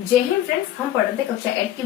जय हिंद फ्रेंड्स, हम पढ़ रहे थे कक्षा 8 की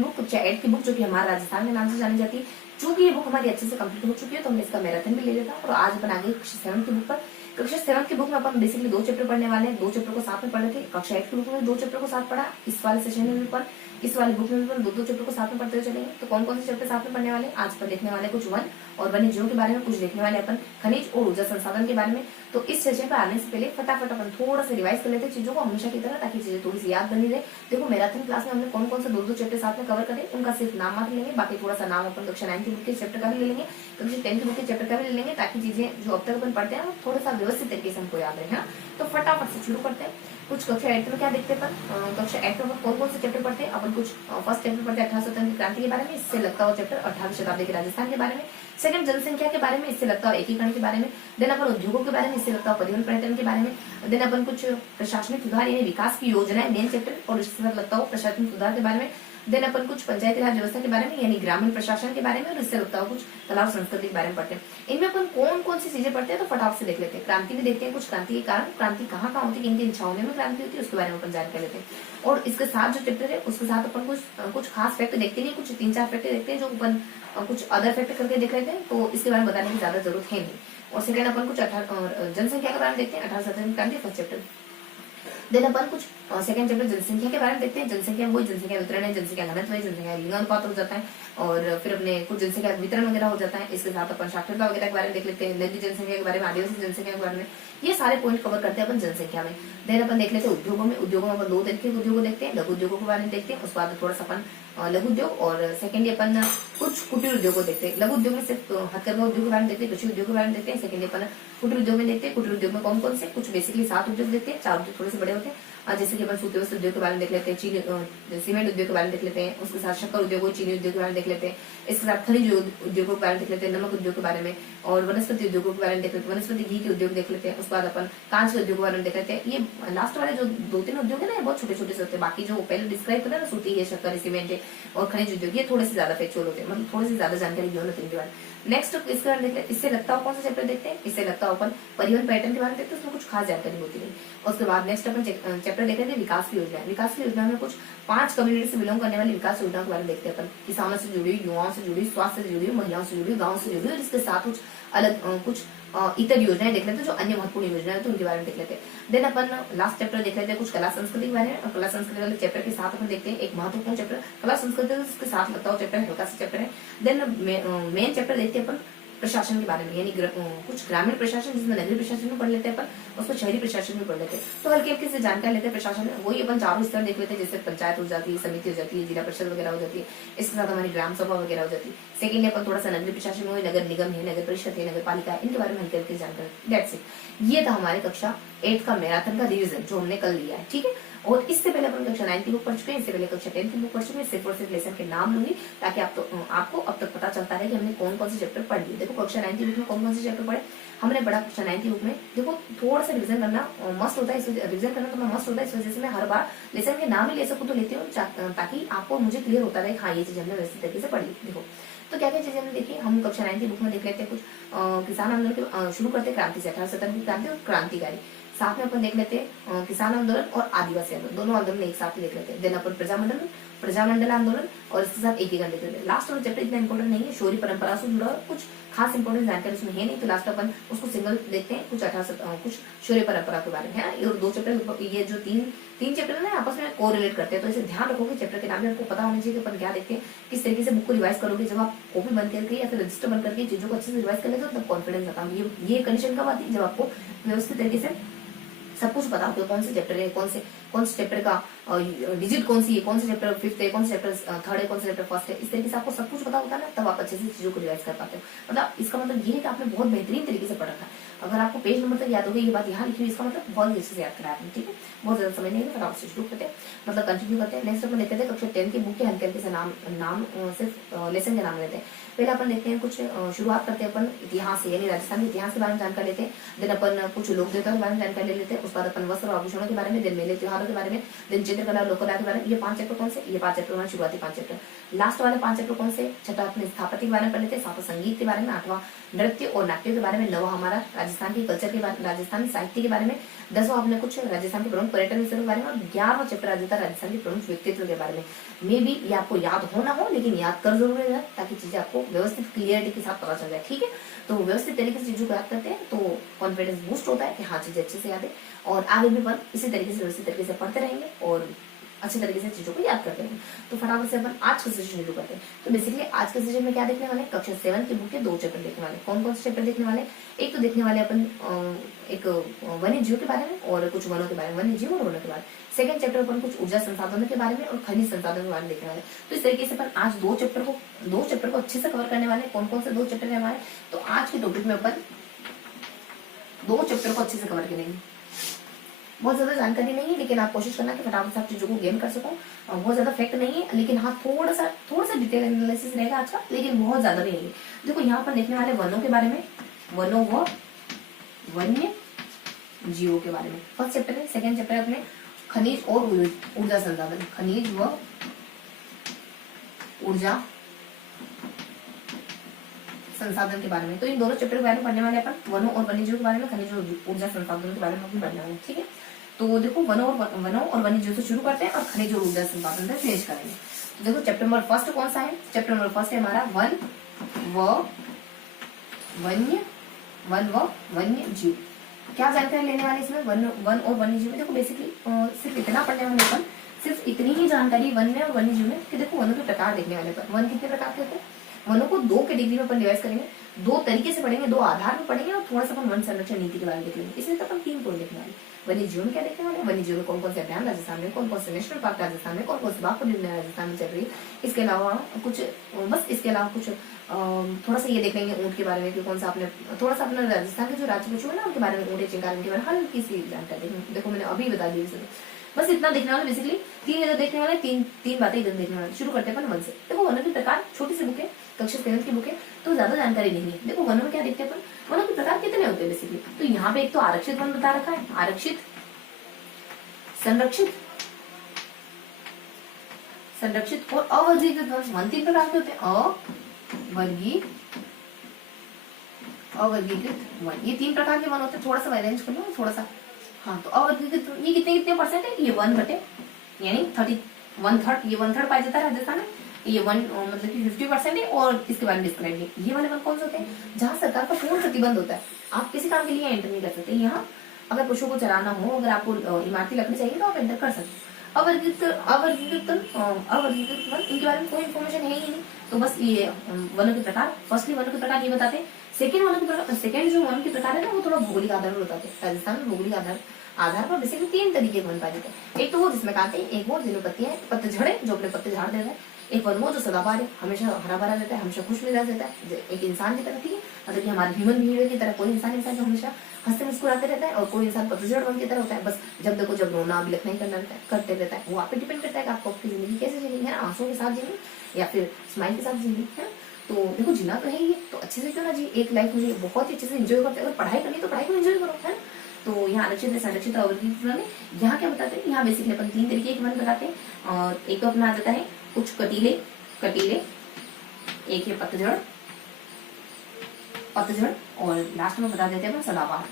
बुक जो कि हमारा राजस्थान के नाम से जानी जाती है। चूंकि ये बुक हमारी अच्छे से कंप्लीट हो चुकी है तो हमने इसका मैराथन भी ले लिया था। और आज अपन आगे कक्षा 7 की बुक पर। कक्षा 7 की बुक में अपन बेसिकली 2 चैप्टर पढ़ने वाले हैं। 2 चैप्टर को साथ में पढ़ रहे थे। कक्षा 8 की बुक में 2 चैप्टर को साथ पढ़ा। इस वाले सेशन में भी अपन इस वाली बुक में भी 2 चैप्टर को साथ में पढ़ते हुए चलेंगे। तो कौन कौन से चैप्टर साथ में पढ़ने वाले? आज पर देखने वाले कुछ वन और वन्य जीवों के बारे में, कुछ देखने वाले अपन खनिज और ऊर्जा संसाधन के बारे में। तो इस सेशन पर आने से पहले फटाफट अपन थोड़ा सा रिवाइज कर लेते हैं चीजों को हमेशा की तरह, ताकि चीजें थोड़ी सी याद बनी रहे। देखो, मैराथन क्लास में हमने कौन कौन से 2 चैप्टर साथ में कवर करे, उनका सिर्फ नाम मात्र लेंगे। बाकी थोड़ा सा नाम अपन कक्षा 9 की बुक के चैप्टर का भी ले लेंगे, कक्षा 10 की बुक के चैप्टर का भी ले लेंगे, ताकि चीजें जो अब तक अपन पढ़ते हैं थोड़ा सा व्यवस्थित तरीके से हमको याद रहे। तो फटाफट से शुरू करते हैं। कुछ कक्षा 8 में क्या देखते हैं अपन? कक्षा 8 में कौन कौन से चैप्टर पढ़ते हैं अपन? कुछ फर्स्ट चैप्टर पढ़ते हैं 18 स्वतंत्र क्रांति के बारे में, इससे लगता हुआ चैप्टर 18वीं शताब्दी के राजस्थान के बारे में। सेकंड, जनसंख्या के बारे में, इससे लगता हुआ एकीकरण के बारे में। देन अपन उद्योगों के बारे में, इससे लगता हुआ परिवहन पर्यटन के बारे में। देन अपन कुछ प्रशासनिक सुधार यानी विकास की योजनाएं मेन चैप्टर, और इसके साथ लगता हुआ प्रशासनिक सुधार के बारे में। देन अपन कुछ पंचायती राज व्यवस्था के बारे में यानी ग्रामीण प्रशासन के बारे में, और इससे लगता हुआ कुछ कला और संस्कृति के बारे में पढ़ते हैं। इनमें अपन कौन कौन सी चीजें पढ़ते हैं तो फटाफट से देख लेते हैं। क्रांति भी देखते हैं, कुछ क्रांति के कारण, क्रांति कहाँ कहाँ होती है, किन किन छावनियों में क्रांति होती है, उसके बारे में अपन जानकारी लेते हैं। और इसके साथ जो चैप्टर है उसके साथ अपन कुछ खास फैक्ट देखते नहीं, कुछ 3-4 फैक्ट देखते हैं जो अपन कुछ अदर फैक्ट करके देख लेते हैं, तो इसके बारे में बताने की ज्यादा जरूरत है नहीं। और सेकेंड अपन कुछ जनसंख्या के बारे में देखते हैं, 18 स्वतंत्र क्रांति फर्स्ट चैप्टर। देन अपन कुछ सेकंड चैप्टर जनसंख्या के बारे में देखते हैं। जनसंख्या वही जनसंख्या वितरण है, जनसंख्या घनत्व है, जनसंख्या लिंगानुपात हो जाता है, और फिर अपने कुछ जनसंख्या वितरण वगैरह हो जाता है। इसके साथ अपन साक्षरता वगैरह के बारे में देख लेते हैं, नदी जनसंख्या के बारे में, आदिवासी जनसंख्या के बारे में। ये सारे पॉइंट कवर करते हैं अपन जनसंख्या में। देन अपन देख लेते हैं उद्योगों में। उद्योगों में अपन 2 तरीके के उद्योगों देखते हैं। लघु उद्योगों के बारे में देखते हैं, उसके बाद थोड़ा सा अपन लघु उद्योग, और सेकेंडली अपन कुछ कुटीर उद्योग को देखते हैं। लघु उद्योग में सिर्फ हथकरघा उद्योग के बारे में देखते हैं, कृषि उद्योग के बारे में देखते हैं। सेकेंडली अपन कुटीर उद्योग में देखते हैं। कुटीर उद्योग में कौन कौन से? कुछ बेसिकली 7 उद्योग देखते हैं, 4 उद्योग थोड़े से बड़े होते हैं, जैसे कि अपन सूती वस्त्र उद्योग के बारे में देख लेते हैं, चीनी सीमेंट उद्योग के बारे में देख लेते हैं, उसके साथ शक्कर उद्योग, चीनी उद्योग के बारे में देख लेते हैं, इसके साथ खनिज उद्योगों के बारे में देख लेते हैं, नमक उद्योग के बारे में, और वनस्पति उद्योगों के बारे में देख लेते हैं, वनस्पति घी के उद्योग देख लेते हैं। उसके बाद अपन कांच के उद्योग के बारे में देख लेते हैं। ये लास्ट वाले जो 2-3 उद्योग है ना, ये बहुत छोटे छोटे से होते हैं। बाकी जो पहले डिस्क्राइब कर ना, सूती है, शक्कर, सीमेंट है और खनिज उद्योग, ये थोड़े से ज्यादा फैक्चुअल होते हैं, मतलब थोड़ी सी ज्यादा जानकारी दी होना इनके बारे में। नेक्स्ट इसके बारे में देख लेते हैं। इससे लगता हुआ कौन सा चैप्टर देखते हैं? इससे लगता हुआ अपन परिवहन पर्यटन के बारे में देखते हैं, उसमें कुछ खास जानकारी होती नहीं। उसके बाद नेक्स्ट अपन चैप्टर देख लेते हैं विकास की योजना। विकास की योजना में कुछ 5 कम्युनिटी से बिलोंग करने वाली विकास योजनाओं के बारे में देखते हैं अपन। किसानों से जुड़ी, युवाओं से जुड़ी, स्वास्थ्य से जुड़ी, महिलाओं से जुड़ी, गाँव से जुड़ी, और इसके साथ कुछ अलग कुछ इतर योजनाएं देख लेते हैं जो अन्य महत्वपूर्ण योजनाएं तो उनके बारे में देख लेते हैं। देन अपन लास्ट चैप्टर देख लेते हैं कुछ कला संस्कृति के बारे में। और कला संस्कृति वाले चैप्टर के साथ अपन देखते हैं एक महत्वपूर्ण चैप्टर कला संस्कृति के साथ लगता हुआ चैप्टर, हल्का सा चैप्टर है। देन मेन चैप्टर देखते हैं अपन प्रशासन के बारे में, यानी कुछ ग्रामीण प्रशासन जिसमें नगरीय प्रशासन में पढ़ लेते हैं अपन, उसमें शहरी प्रशासन में पढ़ लेते हैं। तो हल्के हल्के से जानकारी लेते हैं प्रशासन में। वही अपन 4 स्तर देख लेते हैं, जैसे पंचायत हो जाती है, समिति हो जाती है, जिला परिषद वगैरह हो जाती है, इसके साथ हमारी ग्राम सभा वगैरह हो जाती है। सेकेंड अपन थोड़ा सा नगरीय प्रशासन में नगर निगम है, नगर परिषद है, नगर पालिका है, इनके बारे में हल्के हल्के जानकारी। That's it. ये था हमारे कक्षा 8 का मैराथन का रिविजन जो हमने कल लिया है, ठीक है। और इससे पहले अपन कक्षा 9 की बुक पढ़ चुके हैं, इससे पहले कक्षा 10 की बुक पढ़ चुके हैं। सिर्फ और सिर्फ लेसन के नाम लूंगी ताकि आपको अब तक पता चलता है कि हमने कौन कौन से चैप्टर पढ़ लिए। देखो, कक्षा 9 की बुक में कौन कौन से चैप्टर पढ़े हमने पढ़ा। कक्षा 9 की बुक में देखो थोड़ा सा रिविजन करना मस्त होता है, रिविजन करना तो मस्त होता है। इस वजह से मैं हर बार लेसन के नाम ही ले सकूं तो लेती हूँ, ताकि आपको मुझे क्लियर होता रहे हाँ ये चीज हमने व्यवस्थित तरीके से पढ़ ली। देखो, तो क्या क्या चीजें हमने देखी। हम कक्षा 9 की बुक में देख लेते हैं कुछ किसान आंदोलन के शुरू करते हैं क्रांति से, 18 स्वतंत्र क्रांति और क्रांतिकारी। साथ में अपन देख लेते हैं किसान आंदोलन और आदिवासी आंदोलन, दोनों आंदोलन एक साथ ही देख लेते हैं। देन अपन प्रजामंडल आंदोलन और इसके साथ एकीकरण देख लेते हैं। लास्ट वाला चैप्टर इतना इंपॉर्टेंट नहीं है, शौर्य परंपरा से जुड़ा कुछ खास इंपॉर्टेंट जानकारी उसमें है नहीं, तो लास्ट अपन उसको सिंगल देखते हैं। कुछ शौर्य परंपरा के बारे में है। और 2 चैप्टर, ये जो तीन चैप्टर ना आपस में कोरिलेट करते हैं, तो इसे ध्यान रखोगे। चैप्टर के नाम में आपको पता होना चाहिए कि अपन क्या देखते हैं, किस तरीके से बुक को रिवाइज करोगे। जब आप कॉपी बंद करके या फिर रजिस्टर बंद करके चीजों को अच्छे से रिवाइज कर लेते हो तब कॉन्फिडेंस आता है। ये कंडीशन कब आती है? जब आपको व्यवस्थित तरीके से सब कुछ पता होता है, कौन से चैप्टर है, कौन से चैप्टर का डिजिट कौन सी है, कौन से चैप्टर 5th है, कौन से चैप्टर 3rd है, कौन से चैप्टर 1st है। इस तरीके से आपको सब कुछ पता होता है ना, तब आप अच्छे से चीजों को रिवाइज कर पाते हो। मतलब इसका मतलब ये है कि आपने बहुत बेहतरीन तरीके से पढ़ रखा है। अगर आपको पेज नंबर तक याद हो गई ये बात यहाँ लिखी हुई, इसका मतलब बहुत अच्छे से याद करा आपने, ठीक है। बहुत ज्यादा समय नहीं है, फटाफट से शुरू करते हैं, मतलब कंटिन्यू करते हैं। नेक्स्ट अपन देखते हैं कक्षा 10 की बुक के हल्के हल्के से नाम सिर्फ लेसन के नाम लेते हैं। पहले अपन देखते हैं कुछ शुरुआत करते हैं अपन इतिहास से, यानी राजस्थान के इतिहास के बारे में जानकारी लेते हैं। देन अपन कुछ लोक देवता के बारे में जानकारी ले लेते हैं। उसके बाद अपन वस्त्र और आभूषणों के बारे में, दिन मेले त्योहारों के बारे में, दिन चित्रकला लोककला के बारे में। ये 5 चैप्टर कौन से, ये 5 चैप्टर हमारे शुरुआती 5 चैप्टर। लास्ट वाले 5 चैप्टर कौन से, छठा अपने स्थापत्य के बारे में पढ़ लेते हैं, सातवां संगीत के बारे में, आठवां नृत्य और नाट्य के बारे में, नवा हमारा राजस्थान के कल्चर के बारे, राजस्थानी साहित्य के बारे में, 10वां अपने कुछ राजस्थान के प्रमुख पर्यटन स्थलों के बारे में, और 11वां चैप्टर आ जाता है राजस्थान के प्रमुख व्यक्तित्व के बारे में। मे भी ये आपको याद हो ना हो, लेकिन याद कर जरूर है, ताकि चीजें आपको व्यवस्थित क्लियरिटी के साथ पता चल जाए। ठीक है, तो व्यवस्थित तरीके से चीजों को याद करते हैं तो कॉन्फिडेंस बूस्ट होता है कि हाँ चीजें अच्छे से याद है, और आगे भी अपन इसी तरीके से व्यवस्थित तरीके से पढ़ते रहेंगे और अच्छे तरीके से चीजों को याद करते हैं। तो फटाफट से अपन आज का सेशन शुरू करते हैं। तो बेसिकली आज के सेशन में क्या देखने वाले, कक्षा 7 की बुक के 2 चैप्टर देखने वाले। कौन कौन से चैप्टर देखने वाले, एक तो देखने वाले अपन एक वन्य जीव के बारे में और कुछ वनों के बारे में, वन्य जीव और वनों के बारे में। सेकंड चैप्टर अपन कुछ ऊर्जा संसाधनों के बारे में और खनिज संसाधनों के बारे में देखने वाले। तो इस तरीके से अपन आज 2 चैप्टर को अच्छे से कवर करने वाले। कौन कौन से 2 चैप्टर है हमारे, तो आज के टॉपिक में अपन 2 चैप्टर को अच्छे से कवर करेंगे। बहुत ज्यादा जानकारी नहीं है, लेकिन आप कोशिश करना कि फटाफट से आप चीजों को गेन कर सको। बहुत ज्यादा फैक्ट नहीं है, लेकिन हाँ थोड़ा सा डिटेल एनालिसिस रहेगा आज का, लेकिन बहुत ज्यादा भी नहीं है। देखो यहाँ पर देखने वाले वनों के बारे में, वनों व वन्य जीवों के बारे में फर्स्ट चैप्टर है। सेकंड चैप्टर अपने खनिज और ऊर्जा संसाधन, खनिज व ऊर्जा संसाधन के बारे में। तो इन दोनों चैप्टर के बारे में पढ़ने वाले अपन, वनों और वन्यजीवों के बारे में, खनिज और ऊर्जा संसाधनों के बारे में अपन पढ़ने वाले। ठीक है, तो देखो वनों और वन्यजीव से शुरू करते हैं और खनिज और ऊर्जा संसाधन से फिनिश करेंगे। तो देखो चैप्टर नंबर फर्स्ट कौन सा है, चैप्टर नंबर फर्स्ट है हमारा वन व वन्य जीव। क्या जानकारी लेने वाले इसमें, वन और वन्य जीव में। देखो बेसिकली सिर्फ इतना पढ़ने वाले अपन, सिर्फ इतनी ही जानकारी वन में और वन्य जीव में कि देखो वनों के प्रकार देखने वाले अपन। वन कितने प्रकार के होते हैं, वनों को 2 कैटेगरी में अपन डिवाइड करेंगे, 2 तरीके से पढ़ेंगे, 2 आधार में पढ़ेंगे, और थोड़ा सा अपन वन संरक्षण नीति के बारे में देख लेंगे। इसलिए तो अपन 3 पॉइंट देखने वाले। वन्य जीवन क्या देखने वाले, वन्य जीवन कौन कौन से अभ्यान राजस्थान में, कौन कौन से नेशनल पार्क राजस्थान में, कौन कौन से बाघ परियोजना राजस्थान में चल रही है। इसके अलावा कुछ थोड़ा सा ये देख लेंगे ऊँट के बारे में कि कौन सा अपने थोड़ा सा अपना राजस्थान के जो राज्य पशु है ना उनके बारे में, ऊँट चिंकार के बारे में हल्की सी जानकारी देखो मैंने अभी बता दी। बस इतना देखने वाले, बेसिकली 3 इधर देखने वाले, तीन बातें इधर देखने वाले। शुरू करते हैं अपन वन से। देखो वनों के प्रकार, छोटी सी बुक है, कक्षा 7 की बुक है, तो ज्यादा जानकारी नहीं है। देखो वनों में क्या देखते हैं अपन, वनों के प्रकार कितने होते हैं बेसिकली। तो यहाँ पे एक तो आरक्षित वन बता रखा है, आरक्षित, संरक्षित और अवर्गीकृत वन। 3 प्रकार के होते हैं, अवर्गीकृत वन। ये 3 प्रकार के वन होते हैं। थोड़ा सा अरेंज कर लो, थोड़ा सा। हाँ, तो अवर्गीकृत ये कितने परसेंट है, ये 1 बटे यानी 1/3, ये 1/3 पाया जाता है राजस्थान में। ये 1 मतलब कि 50% है। और इसके बारे में डिस्क्राइब है। ये वाले वन कौन से होते हैं, जहाँ सरकार का पूर्ण प्रतिबंध होता है, आप किसी काम के लिए एंटर नहीं कर सकते। यहाँ अगर पशु को चराना हो, अगर आपको इमारती लकड़ी चाहिए तो आप एंटर कर सकते। अवर्गीकृत वन, इनके बारे में कोई इन्फॉर्मेशन है ही नहीं। तो बस ये वनों के प्रकार, फर्स्टली वनों के प्रकार ये बताते हैं। सेकंड जो वन के प्रकार है ना, वो थोड़ा भौगोलिक आधार पर बताते हैं। राजस्थान में भौगोलिक आधार पर बेसिकली 3 तरीके के वन पाए जाते हैं। एक तो वो जिसमें कांटे, एक वो जिसमें पत्ते झड़े, जो अपने पत्ते झाड़ देता है। एक वन वो जो सदाबहार है, हमेशा हरा भरा रहता है, हमेशा खुश मिजाज रहता है, एक इंसान की तरह। ठीक है, मतलब कि हमारे ह्यूमन बिहेवियर की तरह कोई इंसान जो हमेशा हंसते मुस्कुराते रहता है, और कोई इंसान पतझड़ वन की तरह होता है। बस जब देखो जब रोना बिलखना ही करते रहता है। वो आप पे डिपेंड करता है कि आपको आपकी जिंदगी कैसे जीनी है, आंसुओं के साथ जीनी या फिर स्माइल के साथ जीनी है। तो देखो जीना तो है ही, तो अच्छे से क्यों ना जी, एक लाइफ मुझे बहुत ही अच्छे से एंजॉय करते हैं। अगर पढ़ाई करनी तो पढ़ाई को एंजॉय करो, है। तो यहाँ आरक्षित संरक्षित और यहाँ क्या बताते हैं, यहाँ बेसिकली अपन 3 तरीके के वन बताते हैं। और एक तो अपना आ जाता है कुछ कटीले, एक है पतझड़, और लास्ट में बता देते हैं सदाबहार।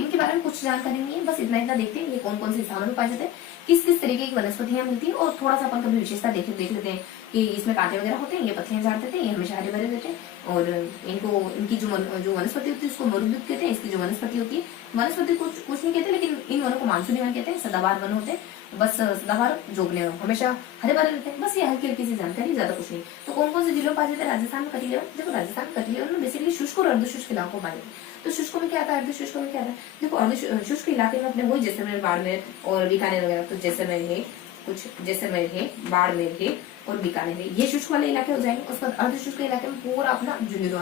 इनके बारे में कुछ जानकारी नहीं है, बस इतना देखते हैं ये कौन कौन से स्थानों में पाए जाते हैं, किस किस तरीके की वनस्पतियां मिलती है, और थोड़ा सा अपन कभी विशेषता देख लेते हैं कि इसमें कांटे वगैरह होते हैं, ये पत्तियां झाड़ देते हैं, ये हमेशा हरे भरे रहते हैं। और इनकी जो वनस्पति होती है उसको मरुद्युत कहते हैं। इसकी जो वनस्पति होती है, वनस्पति कुछ नहीं कहते, लेकिन इन वनों को मानसूनी वन कहते हैं। सदाबहार वन होते हैं, बस सदाबहार जोगने हमेशा हरे भरे रहते हैं। बस ये हल्की हल्की सी जानकारी, ज्यादा कुछ नहीं। तो कौन कौन से जिलों पाए जाते हैं राजस्थान में कटीले वन। देखो राजस्थान में कटीले वन में बेसिकली शुष्क और अर्धशुष्क इलाकों पाए जाते हैं। तो शुष्क में क्या आता है, अर्धशुष्क में क्या आता है। देखो अर्धशुष्क इलाके में अपने वही जैसलमेर, बाड़मेर और बीकानेर वगैरह। तो जैसलमेर है, बाड़मेर है और बीकानेर है, ये शुष्क वाले इलाके हो जाएंगे। उसके बाद अर्धशुष्क इलाके में पूरा अपना झुंझुनू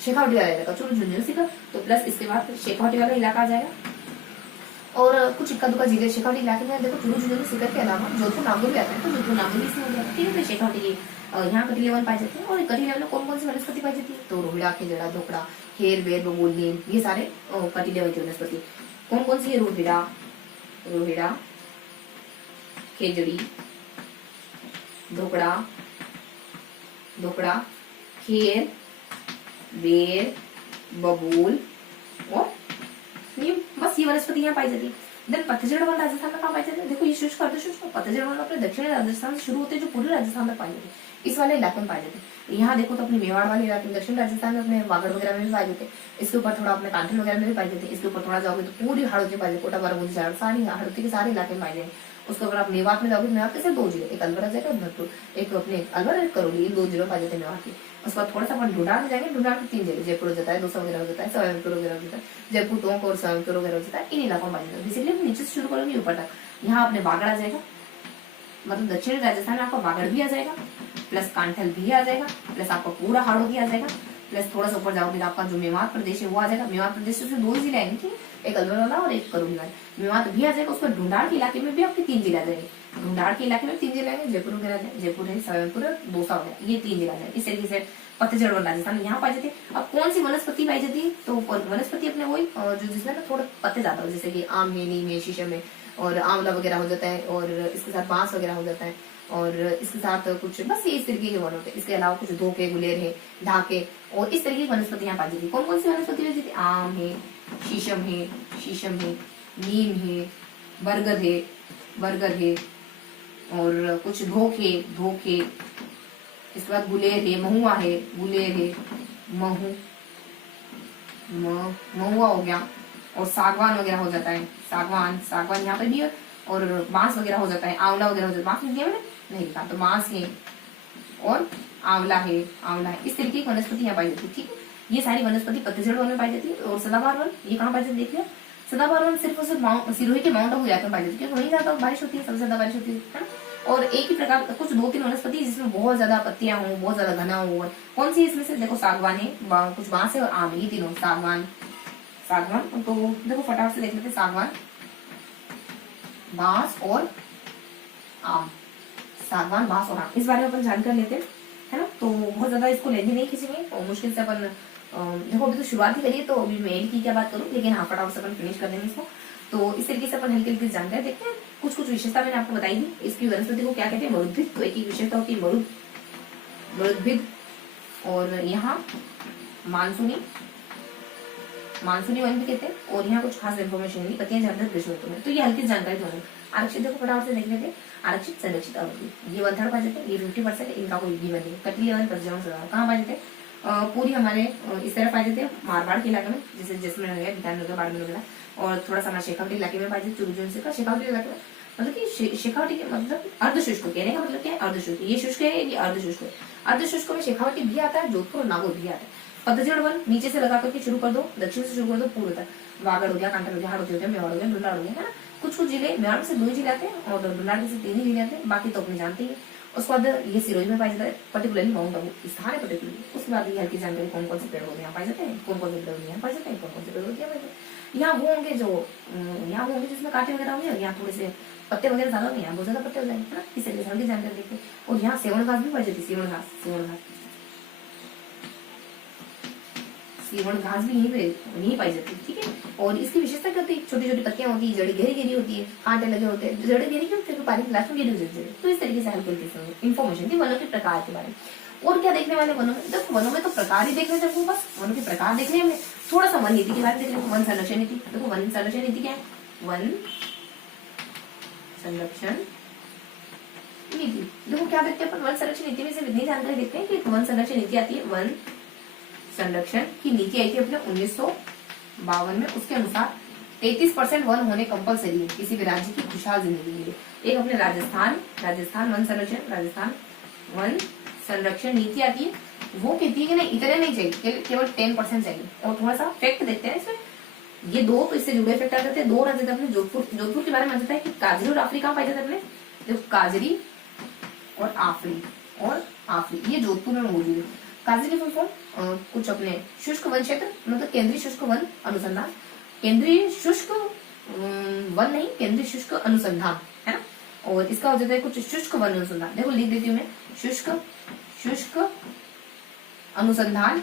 शेखावटी वाला इलाका, चलो झुंझुनू सीखा, तो प्लस इसके बाद शेखावटी वाला इलाका आ जाएगा। और कुछ इक्का दुक्का जिले शेखावटी इलाके में देखो चुरू झुंझुनू सीकर के अलावा जोधपुर नागौर भी आता है। तो जोधपुर नागौर इसमें हो जाएगा। ठीक है, तो शेखावटी यहाँ कटीले वन पाए जाते हैं। और कटीले वन कौन कौन सी वनस्पति पाई जाती है, तो रोहिड़ा, खिजड़ा, धोकड़ा, हेर, बेर, बबूल, नीम, ये सारे कटीले वन की वनस्पति। कौन कौन सी है? रोहिड़ा, रोहिड़ा, खेजड़ी, ढोकड़ा, ढोकड़ा, खेर, बेर, बबूल और नीम। बस ये वनस्पति यहाँ पाई जाती है। देन पतझड़ वन राजस्थान में कहाँ पाई जाती है? देखो ये शुष्क अर्धशुष्क, पतझड़ वन अपने दक्षिणी राजस्थान से शुरू होते हैं जो पूरे राजस्थान में पाई जाती है, इस वाले इलाके में पाई जाती है। यहाँ देखो तो अपने मेवाड़ वाले इलाके में, दक्षिण राजस्थान में अपने वागड़ वगैरह में भी पाई जाते हैं। इसके ऊपर थोड़ा अपने कांठल वगैरह में भी पाई जाती है। इसके ऊपर थोड़ा जाओगे तो पूरी हाड़ौती पाई जाती है, कोटा बारामूला झाड़ सारी हाड़ौती के सारे इलाके में पाई जाएंगे। उसके ऊपर आप मेवात में जाओगे, मेवात के सिर्फ 2 जिले, एक अलवर जाएगा, भरतपुर, एक अपने अलवर, एक करौली, इन 2 जिलों पाई जाते हैं मेवात के। उसके बाद थोड़ा सा अपन ढूंढाड़ में जाएंगे, ढूंढाड़ के 3 जगह, जयपुर हो जाता है, दौसा वगैरह हो जाता है, सवाईमाधोपुर वगैरह हो जाता है, जयपुर टोंक और सवाईमाधोपुर वगैरह हो जाता है, इन इलाकों में पाई जाता है। बेसिकली नीचे से शुरू करोगे ऊपर तक, यहाँ अपने बागड़ आ जाएगा, मतलब दक्षिणी राजस्थान में आपका बागड़ भी आ जाएगा, प्लस कांठल भी आ जाएगा, प्लस आपका पूरा हाड़ो भी आ जाएगा, प्लस थोड़ा सा ऊपर जाओगे तो आपका जो मेवात प्रदेश है वो आ जाएगा। मेवात प्रदेश से 2 जिले आएंगे, ठीक है, एक अलवर वाला और एक करौली वाला। मेवात भी आ जाएगा। उसके बाद ढूंढाड़ के इलाके में भी आपके 3 जिले आ जाएंगे। ढूंढाड़ के इलाके में 3 जिले आएंगे, जयपुर वगैरह, जयपुर है, सवाईमाधोपुर, दौसा वगैरह, ये 3 जिले आ जाएंगे। इस तरीके से पतझड़ वन राजस्थान यहाँ पाई जाती है। अब कौन सी वनस्पति पाई जाती है? तो वनस्पति अपने वही जो जिसमें ना थोड़ा पत्ते ज्यादा हो, जैसे कि आम में, नीम में, शीशम में, और आंवला वगैरह हो जाता है, और इसके साथ बांस वगैरह हो जाता है, और इसके साथ कुछ बस ये इस तरीके के वन होते हैं। इसके अलावा कुछ धोखे, गुलेर है, ढाके, और इस तरीके की वनस्पति यहाँ पाई जाती है। कौन कौन सी वनस्पति पाई जाती है? आम है, शीशम है, नीम है, बरगद है, और कुछ धोखे, इसके बाद गुलेर है, महुआ है, महुआ हो गया, और सागवान वगैरह हो जाता है, सागवान यहाँ पे भी है, और बांस वगैरह हो जाता है, आंवला वगैरह हो जाता है। बांस लिख दिया मैंने? नहीं लिखा, तो बांस है और आंवला है, इस तरीके की वनस्पति यहाँ पाई जाती है, ठीक है। ये सारी वनस्पति पतझड़ वन में पाई जाती है। और सदाबहार वन ये कहाँ पाई जाती है? देख लिया, सदाबहार वन सिर्फ और सिर्फ सिरोही के माउंट आबू इलाके में पाई जाती है, क्योंकि वहीं ज्यादा बारिश होती है, सबसे ज्यादा बारिश होती है ना। और एक ही प्रकार कुछ 2-3 वनस्पति जिसमें बहुत ज्यादा पत्तियां हो, बहुत ज्यादा घना हो, कौन सी इसमें से? देखो सागवान है, कुछ बांस है और आम है, ये तीनों सागवान। तो देखो फटाफट से देख लेते हैं, सागवान, बांस और आम, सागवान, बांस और आम, इस बारे में अपन जानकारी लेते हैं, है ना। तो बहुत ज्यादा इसको लेनी नहीं किसी में, और मुश्किल से अपन देखो अभी तो शुरुआत ही करिए, तो अभी मेल की क्या बात करूं, लेकिन हाँ फटाफट से अपन फिनिश कर देंगे इसको। तो इस तरीके से अपन हल्की हल्की जानकारी देखते हैं। कुछ विशेषता मैंने आपको बताई दी। इसकी वनस्पति को क्या कहते हैं? मरुद्भिद। तो एक ही विशेषता होती है मरुद्भिद। और यहाँ मानसूनी वन भी कहते हैं। और यहाँ कुछ खास इन्फॉर्मेशन नहीं, पत्तियां ज्यादा ग्रीष्म ऋतु में। तो ये हल्की जानकारी दोनों। आरक्षित देखो फटाफट से देख लेते हैं। आरक्षित संरक्षित अवधि, ये 1/3 पाए जाते हैं, ये 50% है, इनका कोई गिवन नहीं। कटिली वन प्रजनन सदा कहाँ पाए जाते हैं? पूरी हमारे इस तरह पाए जाते हैं, मारवाड़ के इलाके में, जैसे जैसलमेर हो गया, बीकानेर, बाड़मेर वगैरह। और थोड़ा सा हमारे शेखावटी इलाके में पाए जाते, चुरू से शेखावटी इलाके में। मतलब कि शेखावटी के मतलब अर्धशुष्क, कहने का मतलब क्या है? अर्धशुष्क। ये शुष्क है, ये अर्धशुष्क है। अर्धशुष्क में शेखावटी भी आता है, जोधपुर और नागौर भी आता है। पतझड़ वन नीचे से लगा करके शुरू कर दो, दक्षिण से शुरू कर दो पूर्व तक। वागड़ हो गया, कांठल हो गया, हाड़ौती हो गया, मेवाड़ हो गया, ढूंढाड़ हो गया, है ना। कुछ जिले, मेवाड़ से 2 जिले आते हैं और ढूंढाड़ से 3 ही जिले आते हैं, बाकी तो अपने जानते ही। उसके बाद ये सिरोही में पाई जाता है, पर्टिकुलरली माउंट आबू स्थान है पर्टिकुलरली। उसके बाद ये हल्की जानकारी कौन कौन से पेड़ पौधे यहाँ पाए जाते हैं, कौन कौन से पेड़ यहाँ पाए जाते हैं, कौन कौन से पेड़ पौधे यहाँ पाए जाते हैं। यहाँ वो होंगे जो यहाँ वो होंगे जिसमें कांटे वगैरह होंगे, यहाँ थोड़े से पत्ते वगैरह ज्यादा होंगे, यहाँ बहुत ज्यादा पत्ते हो जाएंगे, है ना। इस तरीके से हल्की जानकारी देखते हैं। और यहाँ सेवन घास भी पाई जाती है, सेवन घास भी यहीं पाई जाती है, ठीक है। और इसकी विशेषता क्या होती है? छोटी छोटी पत्तियां होती है, जड़ी गहरी होती है, कांटे लगे होते हैं, जड़ी गहरी क्यों? क्योंकि पानी लास्ट में गिरी हो जाती है। तो इस तरीके से हल्की इन्फॉर्मेशन थी वनों के प्रकार के बारे में। और क्या देखने वाले वनों में? देखो वनों में तो प्रकार ही देखने थे, बस वनों के प्रकार देखने हमने। थोड़ा सा वन नीति के बारे में देख लेंगे। वन संरक्षण नीति। देखो वन संरक्षण नीति क्या है? वन संरक्षण नीति। देखो क्या देखते हैं अपन वन संरक्षण नीति में से इतनी जानकारी देखते हैं कि वन संरक्षण नीति आती है, वन संरक्षण की नीति आई थी अपने 1952 में। उसके अनुसार 33% वन होने कंपलसरी है किसी भी राज्य की खुशहाल जिंदगी के लिए। एक अपने राजस्थान वन संरक्षण नीति आती है, वो कहती है कि नहीं इतने नहीं चाहिए, केवल 10% चाहिए। और थोड़ा सा फैक्ट देखते हैं इसमें, ये 2 तो इससे जुड़े फैक्ट आ जाते हैं। 2 राज्य अपने जोधपुर के बारे में आता है कि काजरी और आफरी कहाँ पाए जाते हैं अपने? देखो काजरी और आफरी ये जोधपुर में मौजूद है। काजरी की फुल फॉर्म कुछ अपने शुष्क वन क्षेत्र, मतलब केंद्रीय शुष्क वन अनुसंधान, केंद्रीय शुष्क वन नहीं, केंद्रीय शुष्क अनुसंधान, है ना। और इसका हो जाता है कुछ शुष्क वन अनुसंधान। देखो लिख देती हूँ मैं, शुष्क अनुसंधान,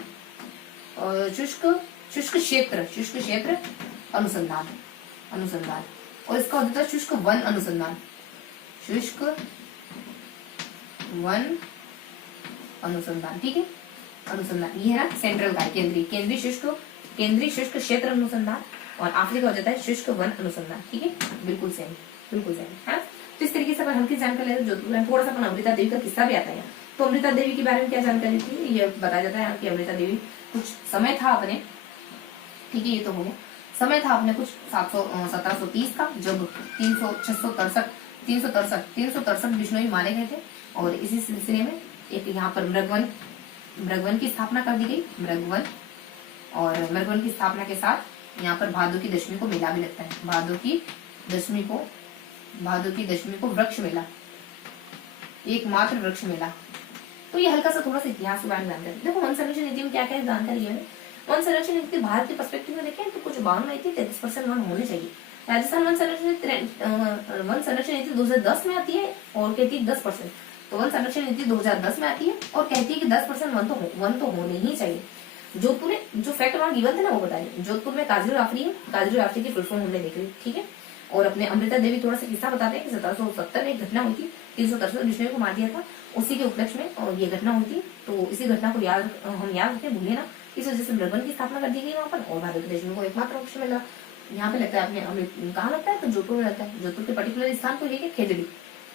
शुष्क क्षेत्र अनुसंधान, अनुसंधान, और इसका हो जाता है शुष्क वन अनुसंधान, शुष्क वन अनुसंधान। ठीक है, अनुसंधान ये है ना सेंट्रल का, केंद्रीय शुष्क क्षेत्र अनुसंधान, और आखिरी का हो जाता है शुष्क वन अनुसंधान। ठीक है, बिल्कुल सेम है ना। तो इस तरीके से अपन हल्की जानकारी लेते जोधपुर में। थोड़ा सा अपन अमृता देवी का किस्सा भी आता है। तो अमृता देवी के बारे में क्या जानकारी थी, ये बताया जाता है कि अमृता देवी कुछ समय था अपने, ठीक है ये तो हो गया, समय था अपने कुछ 1730 का, जब 363 बिश्नोई मारे गए थे, और इसी सिलसिले में एक यहाँ पर मृगवन की स्थापना कर दी गई, मृगवन, और मृगवन की स्थापना के साथ यहाँ पर भादों की दशमी को मेला भी लगता है, भादों की दशमी को वृक्ष मेला, एकमात्र वृक्ष मेला। तो ये हल्का सा थोड़ा सा इतिहास के बारे में जानकारी। देखो वन संरक्षण नीति में क्या क्या जानकारी है, वन संरक्षण नीति भारत के पर्सपेक्टिव में देखें तो कुछ 52 में 33% वन होने चाहिए। राजस्थान वन संरक्षण नीति 2010 में आती है और कहती है 10%। तो वन संरक्षण नीति 2010 में आती है और कहती है कि 10% वन तो होने ही चाहिए। जोधपुर में जो फैक्ट वहां गिवन थे ना वो बताइए। जोधपुर में काजरू राफरी की फुल फॉर्म हमने देख ली, ठीक है। और अपने अमृता देवी थोड़ा सा किस्सा बताते हैं कि 1770 में एक घटना हुई थी, 363 बिश्नोई को मार दिया था, उसी के उपलक्ष्य में और ये घटना हुई थी। तो इसी घटना को हम याद रखें, भूलिए ना। इस वजह से मृगवन की स्थापना कर दी गई वहां पर, और भारत देश में को एकमात्र वृक्ष मिला। यहाँ पे लगता है अपने कहाँ लगता है, तो जोधपुर में लगता है। जोधपुर के पर्टिकुलर स्थान को लेके खेजड़ी,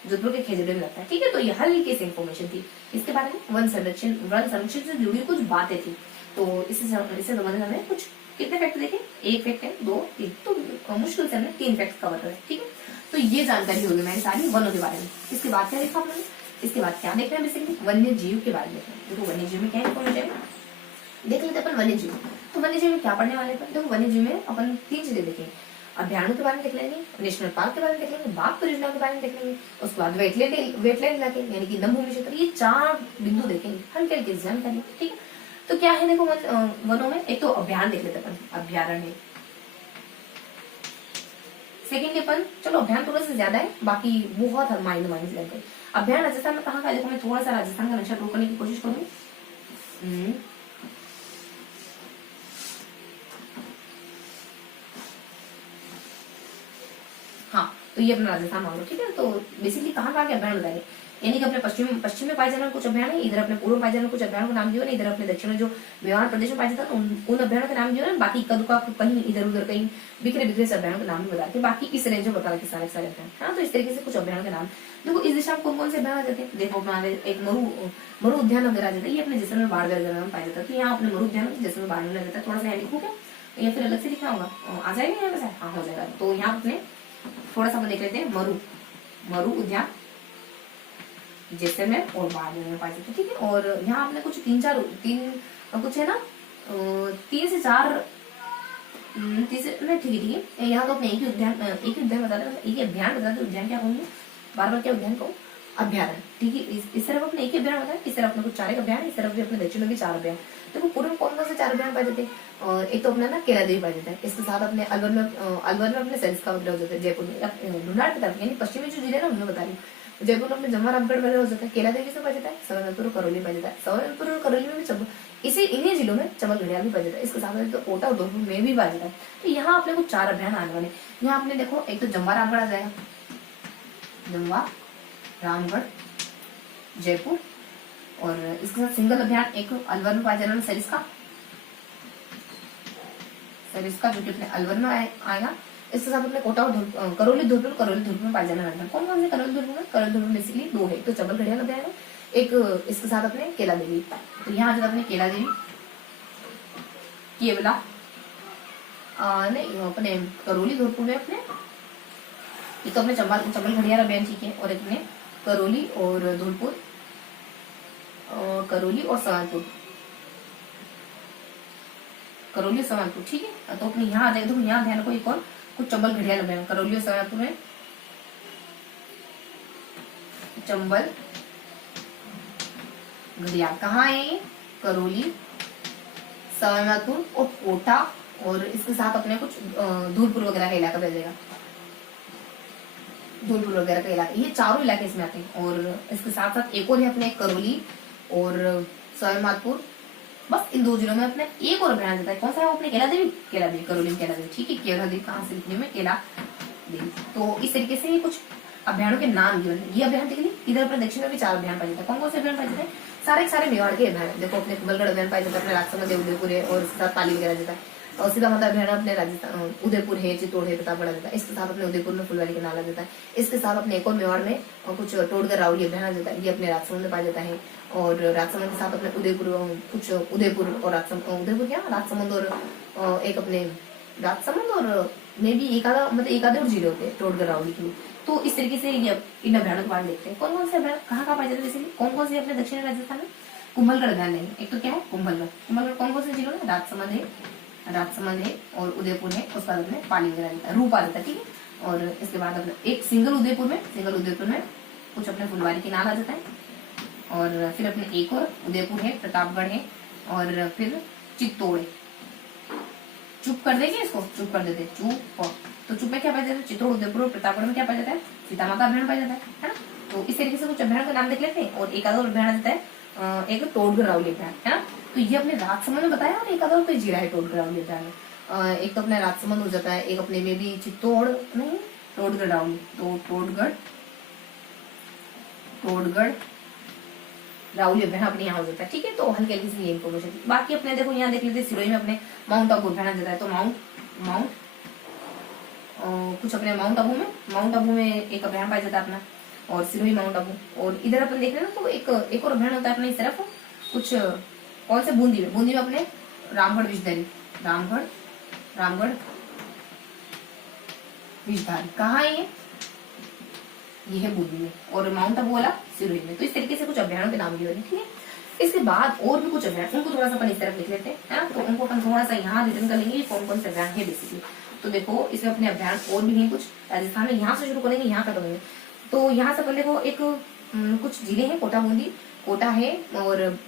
जोधपुर के खेजड़ी में लगता है, ठीक है। तो ये हल्की सी इंफॉर्मेशन थी इसके बारे में। वन संरक्षण से जुड़ी कुछ बातें थी। तो इससे संबंधित हमें कुछ कितने फैक्ट देखे, एक फैक्ट है, 2 3, तो मुश्किल से हमने 3 फैक्ट कवर करे, ठीक है। तो ये जानकारी होगी मेरी सारी वनों के बारे में। इसके बाद क्या देखा आपने, इसके बाद क्या देखना है, बेसिकली वन्य जीव के बारे में देखना है। देखो वन्य जीव में क्या इन्फॉर्मेशन है देख लेते अपन वन्य जीव। तो वन्य जीव में क्या पढ़ने वाले हैं, देखो वन्य जीव में अपन 3 चीजें देखेंगे। अभ्यारण्यों के बारे में देख लेंगे, नेशनल पार्क के बारे में देख लेंगे, बाघ परियोजना के बारे में देख लेंगे, उसके बाद वेटलैंड इलाके यानी कि नमभूमि क्षेत्र, ये 4 बिंदु देखेंगे, हल्के हल्के जानकारी, ठीक है। तो क्या है देखो वनों में, एक तो अभ्यारण्य देख लेते अपन, अभ्यारण्य। सेकेंडली अपन चलो अभ्यारण्य थोड़ा सा ज्यादा है, बाकी बहुत माइनस जानकारी। अभ्यारण्य राजस्थान में कहाँ का है, देखो मैं थोड़ा सा राजस्थान का नक्शा ड्रॉ करने की कोशिश करूंगी। हाँ, तो ये अपना राजस्थान मान लो, ठीक है। तो बेसिकली कहाँ के अभ्यारण्य बताएंगे, यानी कि अपने पश्चिम में पाए जाने कुछ अभ्यारण्य, इधर अपने पूर्व में पाए जाने कुछ अभ्यारण्य का नाम दिया, इधर अपने दक्षिण में जो मेवाड़ प्रदेश में पाया जाता है उन अभ्यारण्य का नाम दिया, बाकी कदुका कहीं इधर उधर कहीं बिखरे से अभ्यारण्य का नाम भी बताते, बाकी इस रेंज में बता रहे सारे अभ्यारण्य। हाँ, तो इस तरीके से कुछ अभ्यारण्य का नाम देखो। इस दिशा में कौन कौन से अभ्यारण्य जाते हैं, देखो अपना एक मरु उद्यान वगैरह जाता है, ये अपने जैसलमेर बाड़मेर वगैरह में पाया जाता है। तो यहाँ अपने मरु उद्यान जैसलमेर बाड़मेर जाता है, थोड़ा सा यहाँ लिखो क्या, या फिर अलग से लिखा होगा, आ जाएगा यहाँ पे, हाँ हो जाएगा। तो यहाँ अपने थोड़ा सा देख लेते हैं, मरु उद्यान जैसलमेर और बाड़मेर में पाए जाते, ठीक है। और यहाँ आपने कुछ 3 कुछ है ना, 3 से 4 ठीक है। यहाँ तो अपने एक ही उद्यान बताते हैं, एक ही अभ्यारण बताते हैं। उद्यान क्या कहूंगी, बार क्या उद्यान कहूँ, अभ्यारण, ठीक है। इस तरफ अपने एक ही अभ्यारण बताया, इस तरफ अपने कुछ 4 अभ्यारण, इस तरफ भी अपने दक्षिण में भी 4 अभ्यारण। देखो पूर्व में कौन कौन से 4 अभ्यारण पाए जाते हैं, और एक तो अपना ना केला देवी पाया जाता है, इसके साथ अपने अलवर में अपने सरिस्का वगैरह हो जाता है, जयपुर में ढूंढाड़ की तरफ यानी पश्चिमी जो जिले ना उनमें बता रही हूँ। जयपुर में अपने जम्वा रामगढ़ वगैरह हो जाता है, केला देवी से पाया जाता है, सवाईमाधोपुर करौली पाया जाता है, सवाईमाधोपुर और करौली में भी इन्हीं जिलों में चमल घड़ियाल भी पाया जाता है, इसके साथ तो कोटा और धौलपुर में भी पाया जाता है। तो यहाँ अपने कुछ 4 अभ्यारण आने वाले। यहाँ आपने देखो एक तो जम्वा रामगढ़ आ जाएगा, जम्वा रामगढ़ जयपुर, और इसके साथ सिंगल अभ्यारण एक अलवर में पाया जाना सरिस्का जो कि अपने अलवर में आएगा। इसके साथ अपने कोटा और करौली धौलपुर में पाया जाना है। कौन कौन से करौली धौलपुर में बेसिकली 2 है, तो चमल घड़ियाल अभ्यारण, एक इसके साथ अपने केला देवी। तो यहाँ जो अपने केला देवी, केवला नहीं अपने करौली धौलपुर में अपने एक तो अपने चंबल घड़ियाल अभियान, ठीक है। और अपने करौली और धौलपुर, करौली और सवालपुर, ठीक है। तो अपने यहाँ आ जाएगा, देखो यहाँ ध्यान को एक और कुछ चंबल घड़ियाल अभियान, करौली और सवालपुर में चंबल घड़ियाल कहाँ है, करौली, सवाईमाधोपुर और कोटा, और इसके साथ अपने कुछ धौलपुर वगैरह का इलाका भेजेगा, धौलपुर वगैरह का इलाका, ये 4 इलाके इसमें आते हैं। और इसके साथ साथ एक और है अपने करौली और सवाईमाधोपुर बस इन 2 जिलों में अपने एक और अभ्यारण जाता है। कौन सा है वो अपने केला देवी, करौली केला देवी। ठीक है, केला देवी कहाँ से लिखने में, केला देवी। तो इस तरीके से ये कुछ अभ्यारणों के नाम गिवन है। ये अभ्यारण देख ली, इधर अपने दक्षिण में भी 4 अभ्यारण पाए जाते हैं। कौन कौन से अभ्यारण पाए जाते हैं, सारे मेवाड़ के अभ्यारण। देखो अपने कुंभलगढ़ अभ्यारण पाए जाते हैं, अपने राजसमंद है, उदयपुर है, और इसके साथ पाली वगैरह जाता है। और सीधा मतलब अभ्यारण अपने राजस्थान उदयपुर है, चित्तौड़ है, प्रतापगढ़ जाता है। इसके साथ अपने उदयपुर में फुलवारी का नाला जाता है। इसके साथ अपने एक और मेवाड़ में कुछ टोडगर रावली अभ्यारण जाता है, ये अपने राजसमंद में पाया जाता है। और राजसमंद के साथ अपने उदयपुर, कुछ उदयपुर और उदयपुर क्या राजसमंद और एक अपने राजसमंद और मे भी एक आधे और जिले होते हैं टोडगर रावली के लिए। तो इस तरीके से ये इन अभ्यारणों के बारे में देखते हैं। कौन कौन से अभ्यारण कहाँ पाए जाते हैं, बेसिकली कौन कौन से अपने दक्षिणी राजस्थान में। कुंभलगढ़ अभ्यारण नहीं, एक तो क्या है कुंभलगढ़ कौन कौन से जिलों में, राजसमंद है और उदयपुर है, उसके बाद अपने पाली वगैरह रहता है, रूपा रहता है। ठीक है, और इसके बाद अपने एक सिंगल उदयपुर में कुछ अपने फुलवारी के नाम आ जाता है। और फिर अपने एक और उदयपुर है, प्रतापगढ़ है, और फिर चित्तौड़ है। चुप कर देंगे इसको, चुप कर देते चुप। तो चुप में क्या पाया जाता है, चित्तौड़, उदयपुर और प्रतापगढ़ में क्या पाया जाता है, सीता माता अभ्यारण पाया जाता है ना। तो इस तरीके से कुछ अभ्यारण का नाम देख लेते हैं। और एक आधा अभ्यारण आता है, एक टोडगर रावली अभ्यारण है ना। तो ये अपने राजसमंद में बताया, और एक आधा कोई जीरा है टोडगर रावली अभ्यारण। एक तो अपने राजसमंद हो जाता है, एक अपने में भी चित्तौड़ नहीं, टोडगर रावली। तो टोडगढ़ रावली अभ्यारण अपने यहाँ हो जाता है। ठीक है, तो हल्की हल्की सी ये इन्फॉर्मेशन। बाकी अपने देखो यहाँ देख लेते, सिरोही में अपने माउंट आबू अभ्यारण जाता है। तो माउंट कुछ अपने माउंट आबू में एक अभ्यारण पाया जाता है अपना, और सिरोही माउंट आबू। और इधर अपन देख रहे हैं ना, तो एक और अभ्यारण होता है अपने इस तरफ कुछ, कौन से बूंदी में अपने रामगढ़ विषधारी कहाँ है ये है बूंदी में, और माउंट आबू वाला सिरोही में। तो इस तरीके से कुछ अभ्यारणों के नाम दिए हुए। ठीक है, इसके बाद और भी कुछ अभ्यारण, उनको थोड़ा सा अपन इस तरफ लिख लेते हैं ना। तो उनको अपन थोड़ा सा यहाँ रिटर्न कर लेंगे कौन कौन से अभ्यारण है बेसिकली। तो देखो इसमें अपने अभ्यारण और भी हैं कुछ राजस्थान में। यहाँ से शुरू करेंगे, यहाँ खत्म होंगे। तो यहाँ से अपन देखो एक कुछ जिले हैं, कोटा है, और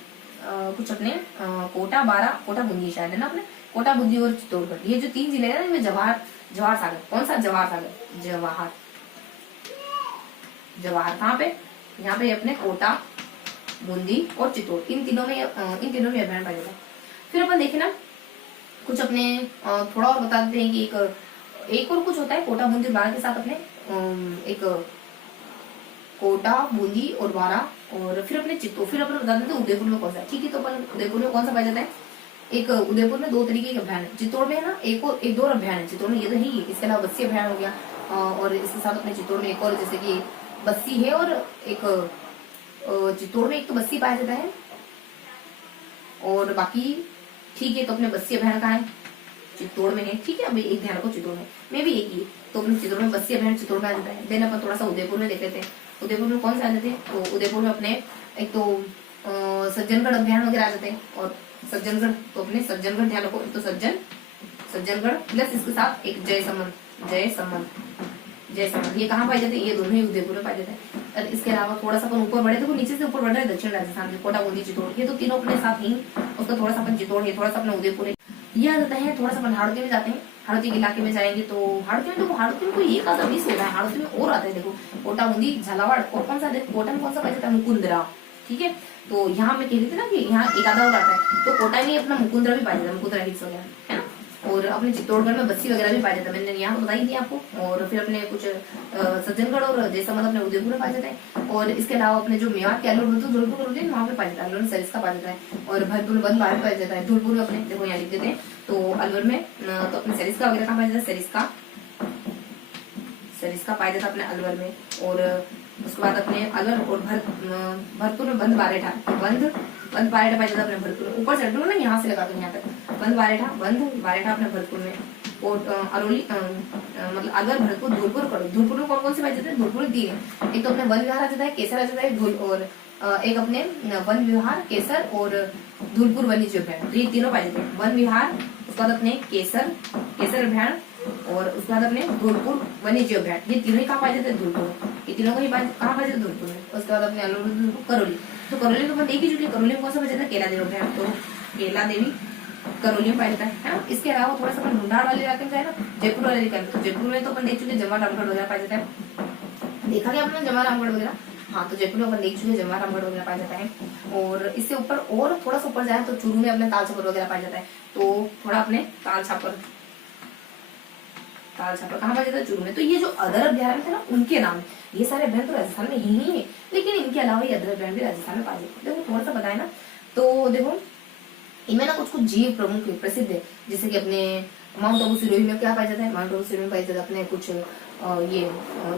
कुछ अपने कोटा, बारा, कोटा बूंदी शायद है ना अपने, कोटा बूंदी और चित्तौड़गढ़। ये जो 3 जिले हैं ना, इनमें जवाहर सागर, कौन सा जवाहर कहाँ पे, यहाँ पे अपने कोटा, बूंदी और चित्तौड़, इन तीनों में अभ्यारण पाया जाता है। फिर अपन देखें ना कुछ अपने थोड़ा और बता देते हैं कि एक और कुछ होता है कोटा, बूंदी और बारा के साथ अपने एक कोटा, बूंदी और बारा, और फिर अपने चित्तौड़। फिर अपन बता देते हैं उदयपुर में कौन सा। ठीक है, तो अपन उदयपुर में कौन सा पाया जाता है, एक उदयपुर में 2 तरीके के अभ्यारण है। चित्तौड़ में है ना एक दो अभ्यारण है चित्तौड़ में, ये तो है ही। इसके अलावा बस्सी अभ्यारण हो गया, और इसके साथ अपने चित्तौड़ में एक और, जैसे कि बस्सी है, और एक चित्तौड़ में एक तो बस्सी पाया जाता है, और बाकी ठीक है। तो अपने बस्सी अभ्यारण कहाँ है, चित्तौड़ में है। ठीक है, अभी एक ध्यान रखो, चित्तौड़ में भी एक ही। तो अपने चित्तौड़ में बस्सी अभ्यारण चित्तौड़ में आ जाता है। देन अपन थोड़ा सा उदयपुर में देख लेते हैं। उदयपुर में कौन से आ जाते हैं, तो उदयपुर में अपने एक तो सज्जनगढ़ अभ्यारण वगैरह आ जाते हैं। और सज्जनगढ़, तो अपने सज्जनगढ़ ध्यान रखो, एक तो सज्जनगढ़ प्लस इसके साथ एक जयसमंद, ये कहाँ पाए जाते हैं, ये दोनों ही उदयपुर में पाए जाते हैं। और इसके अलावा थोड़ा सा अपन ऊपर बढ़े, देखो नीचे से ऊपर बढ़ रहे हैं दक्षिण राजस्थान में, कोटा, बूंदी, चित्तौड़, ये तो तीनों अपने साथ ही। उसका थोड़ा सा अपन चित्तौड़ है, थोड़ा सा अपना उदयपुर है, ये आ जाता है। थोड़ा सा अपन हाड़ौती में जाते हैं, हाड़ौती के इलाके में जाएंगे। तो हाड़ौती में कोई एक आधा मिस होता है, हाड़ौती में और आता है। देखो कोटा, बूंदी, झालावाड़, और कौन सा, देखो कोटा में कौन सा पाया जाता है, मुकुंदरा। ठीक है, तो यहाँ मैं कह रही थी ना कि यहाँ एक आधा और आता है। तो कोटा में अपना मुकुंदरा भी पाया जाता है, मुकुंदरा हिल्स वगैरह है ना। और अपने चित्तौड़गढ़ में बस्सी वगैरह भी पाया जाता है, मैंने यहाँ तो बताई थी आपको। और फिर अपने कुछ सज्जनगढ़ और जैसलमेर अपने उदयपुर में पाया जाता है। और इसके अलावा अपने जो मेवाड़ के अलवर धौलपुर होते हैं, वहाँ पे पाया जाता है। अलवर में सरिस्का पाया जाता है, और भरतपुर में वन बार पाया जाता है। धौलपुर में अपने देखो यहाँ लिख देते हैं, तो अलवर में तो अपने सरिस्का वगैरह कहाँ पाया जाता है, सरिस्का पाया जाता है अपने अलवर में। और उसके बाद अपने अलवर और भरतपुर में बंद बारेठा पाया जाता है अपने भरतपुर में। ऊपर चढ़ ना, यहाँ से लगा दो यहाँ तक, बंद बारेठा अपने भरतपुर में। और अरोली मतलब अलवर, भरतपुर, धौलपुर में कौन कौन से पाए जाते हैं, धौलपुर 3 है। एक तो अपने वन विहार आ जाता है, केसर आ जाता है, और एक अपने वन विहार, केसर और धौलपुर वन्यजीव अभ्यारण, ये तीनों पाए जाते हैं। वन विहार, उसके बाद अपने केसर अभ्यारण, और उसके बाद अपने धौलपुर वन्यजीव अभ्यारण, ये तीनों ही कहाँ पाए जाते हैं, धौलपुर में। ये तीनों को ही कहाँ पाए जाते हैं, धौलपुर में। उसके बाद अपने अलवर, करौली, तो करौली तो अपन देख ही चुके। करौली में कौन सा पाया जाता है, केला देवी अभ्यारण। तो केला देवी करौली में पाया जाता है ना। इसके अलावा थोड़ा सा अपन ढूंढाड़ वाले इलाके में जाए ना, जयपुर वाले इलाके में, तो जयपुर में तो अपन देख चुके जवाहर रामगढ़ वगैरह पाया जाता है। देखा गया अपना जवाहर रामगढ़ वगैरह, हाँ। तो जयपुर में अपन देख चुके जवाहर रामगढ़ वगैरह पाया जाता है। और इससे ऊपर और थोड़ा सा ऊपर जाए तो चूरू में अपने ताल छापर वगैरह पाया जाता है। तो थोड़ा अपने ताल छापर कहाँ पाया जाता है? चूरू में। तो ये जो अदर अभ्यारण्य थे ना उनके नाम, ये सारे अभ्यारण्य तो राजस्थान में ही है, लेकिन इनके अलावा ये अदर अभ्यारण्य भी राजस्थान में पाए जाते हैं। देखो थोड़ा सा बताए ना, तो देखो इनमें ना कुछ कुछ जीव प्रमुख है, प्रसिद्ध है, जैसे कि अपने माउंट आबू सिरोही में क्या पाया जाता है? माउंट आबू सिरोही में पाया जाता है अपने कुछ ये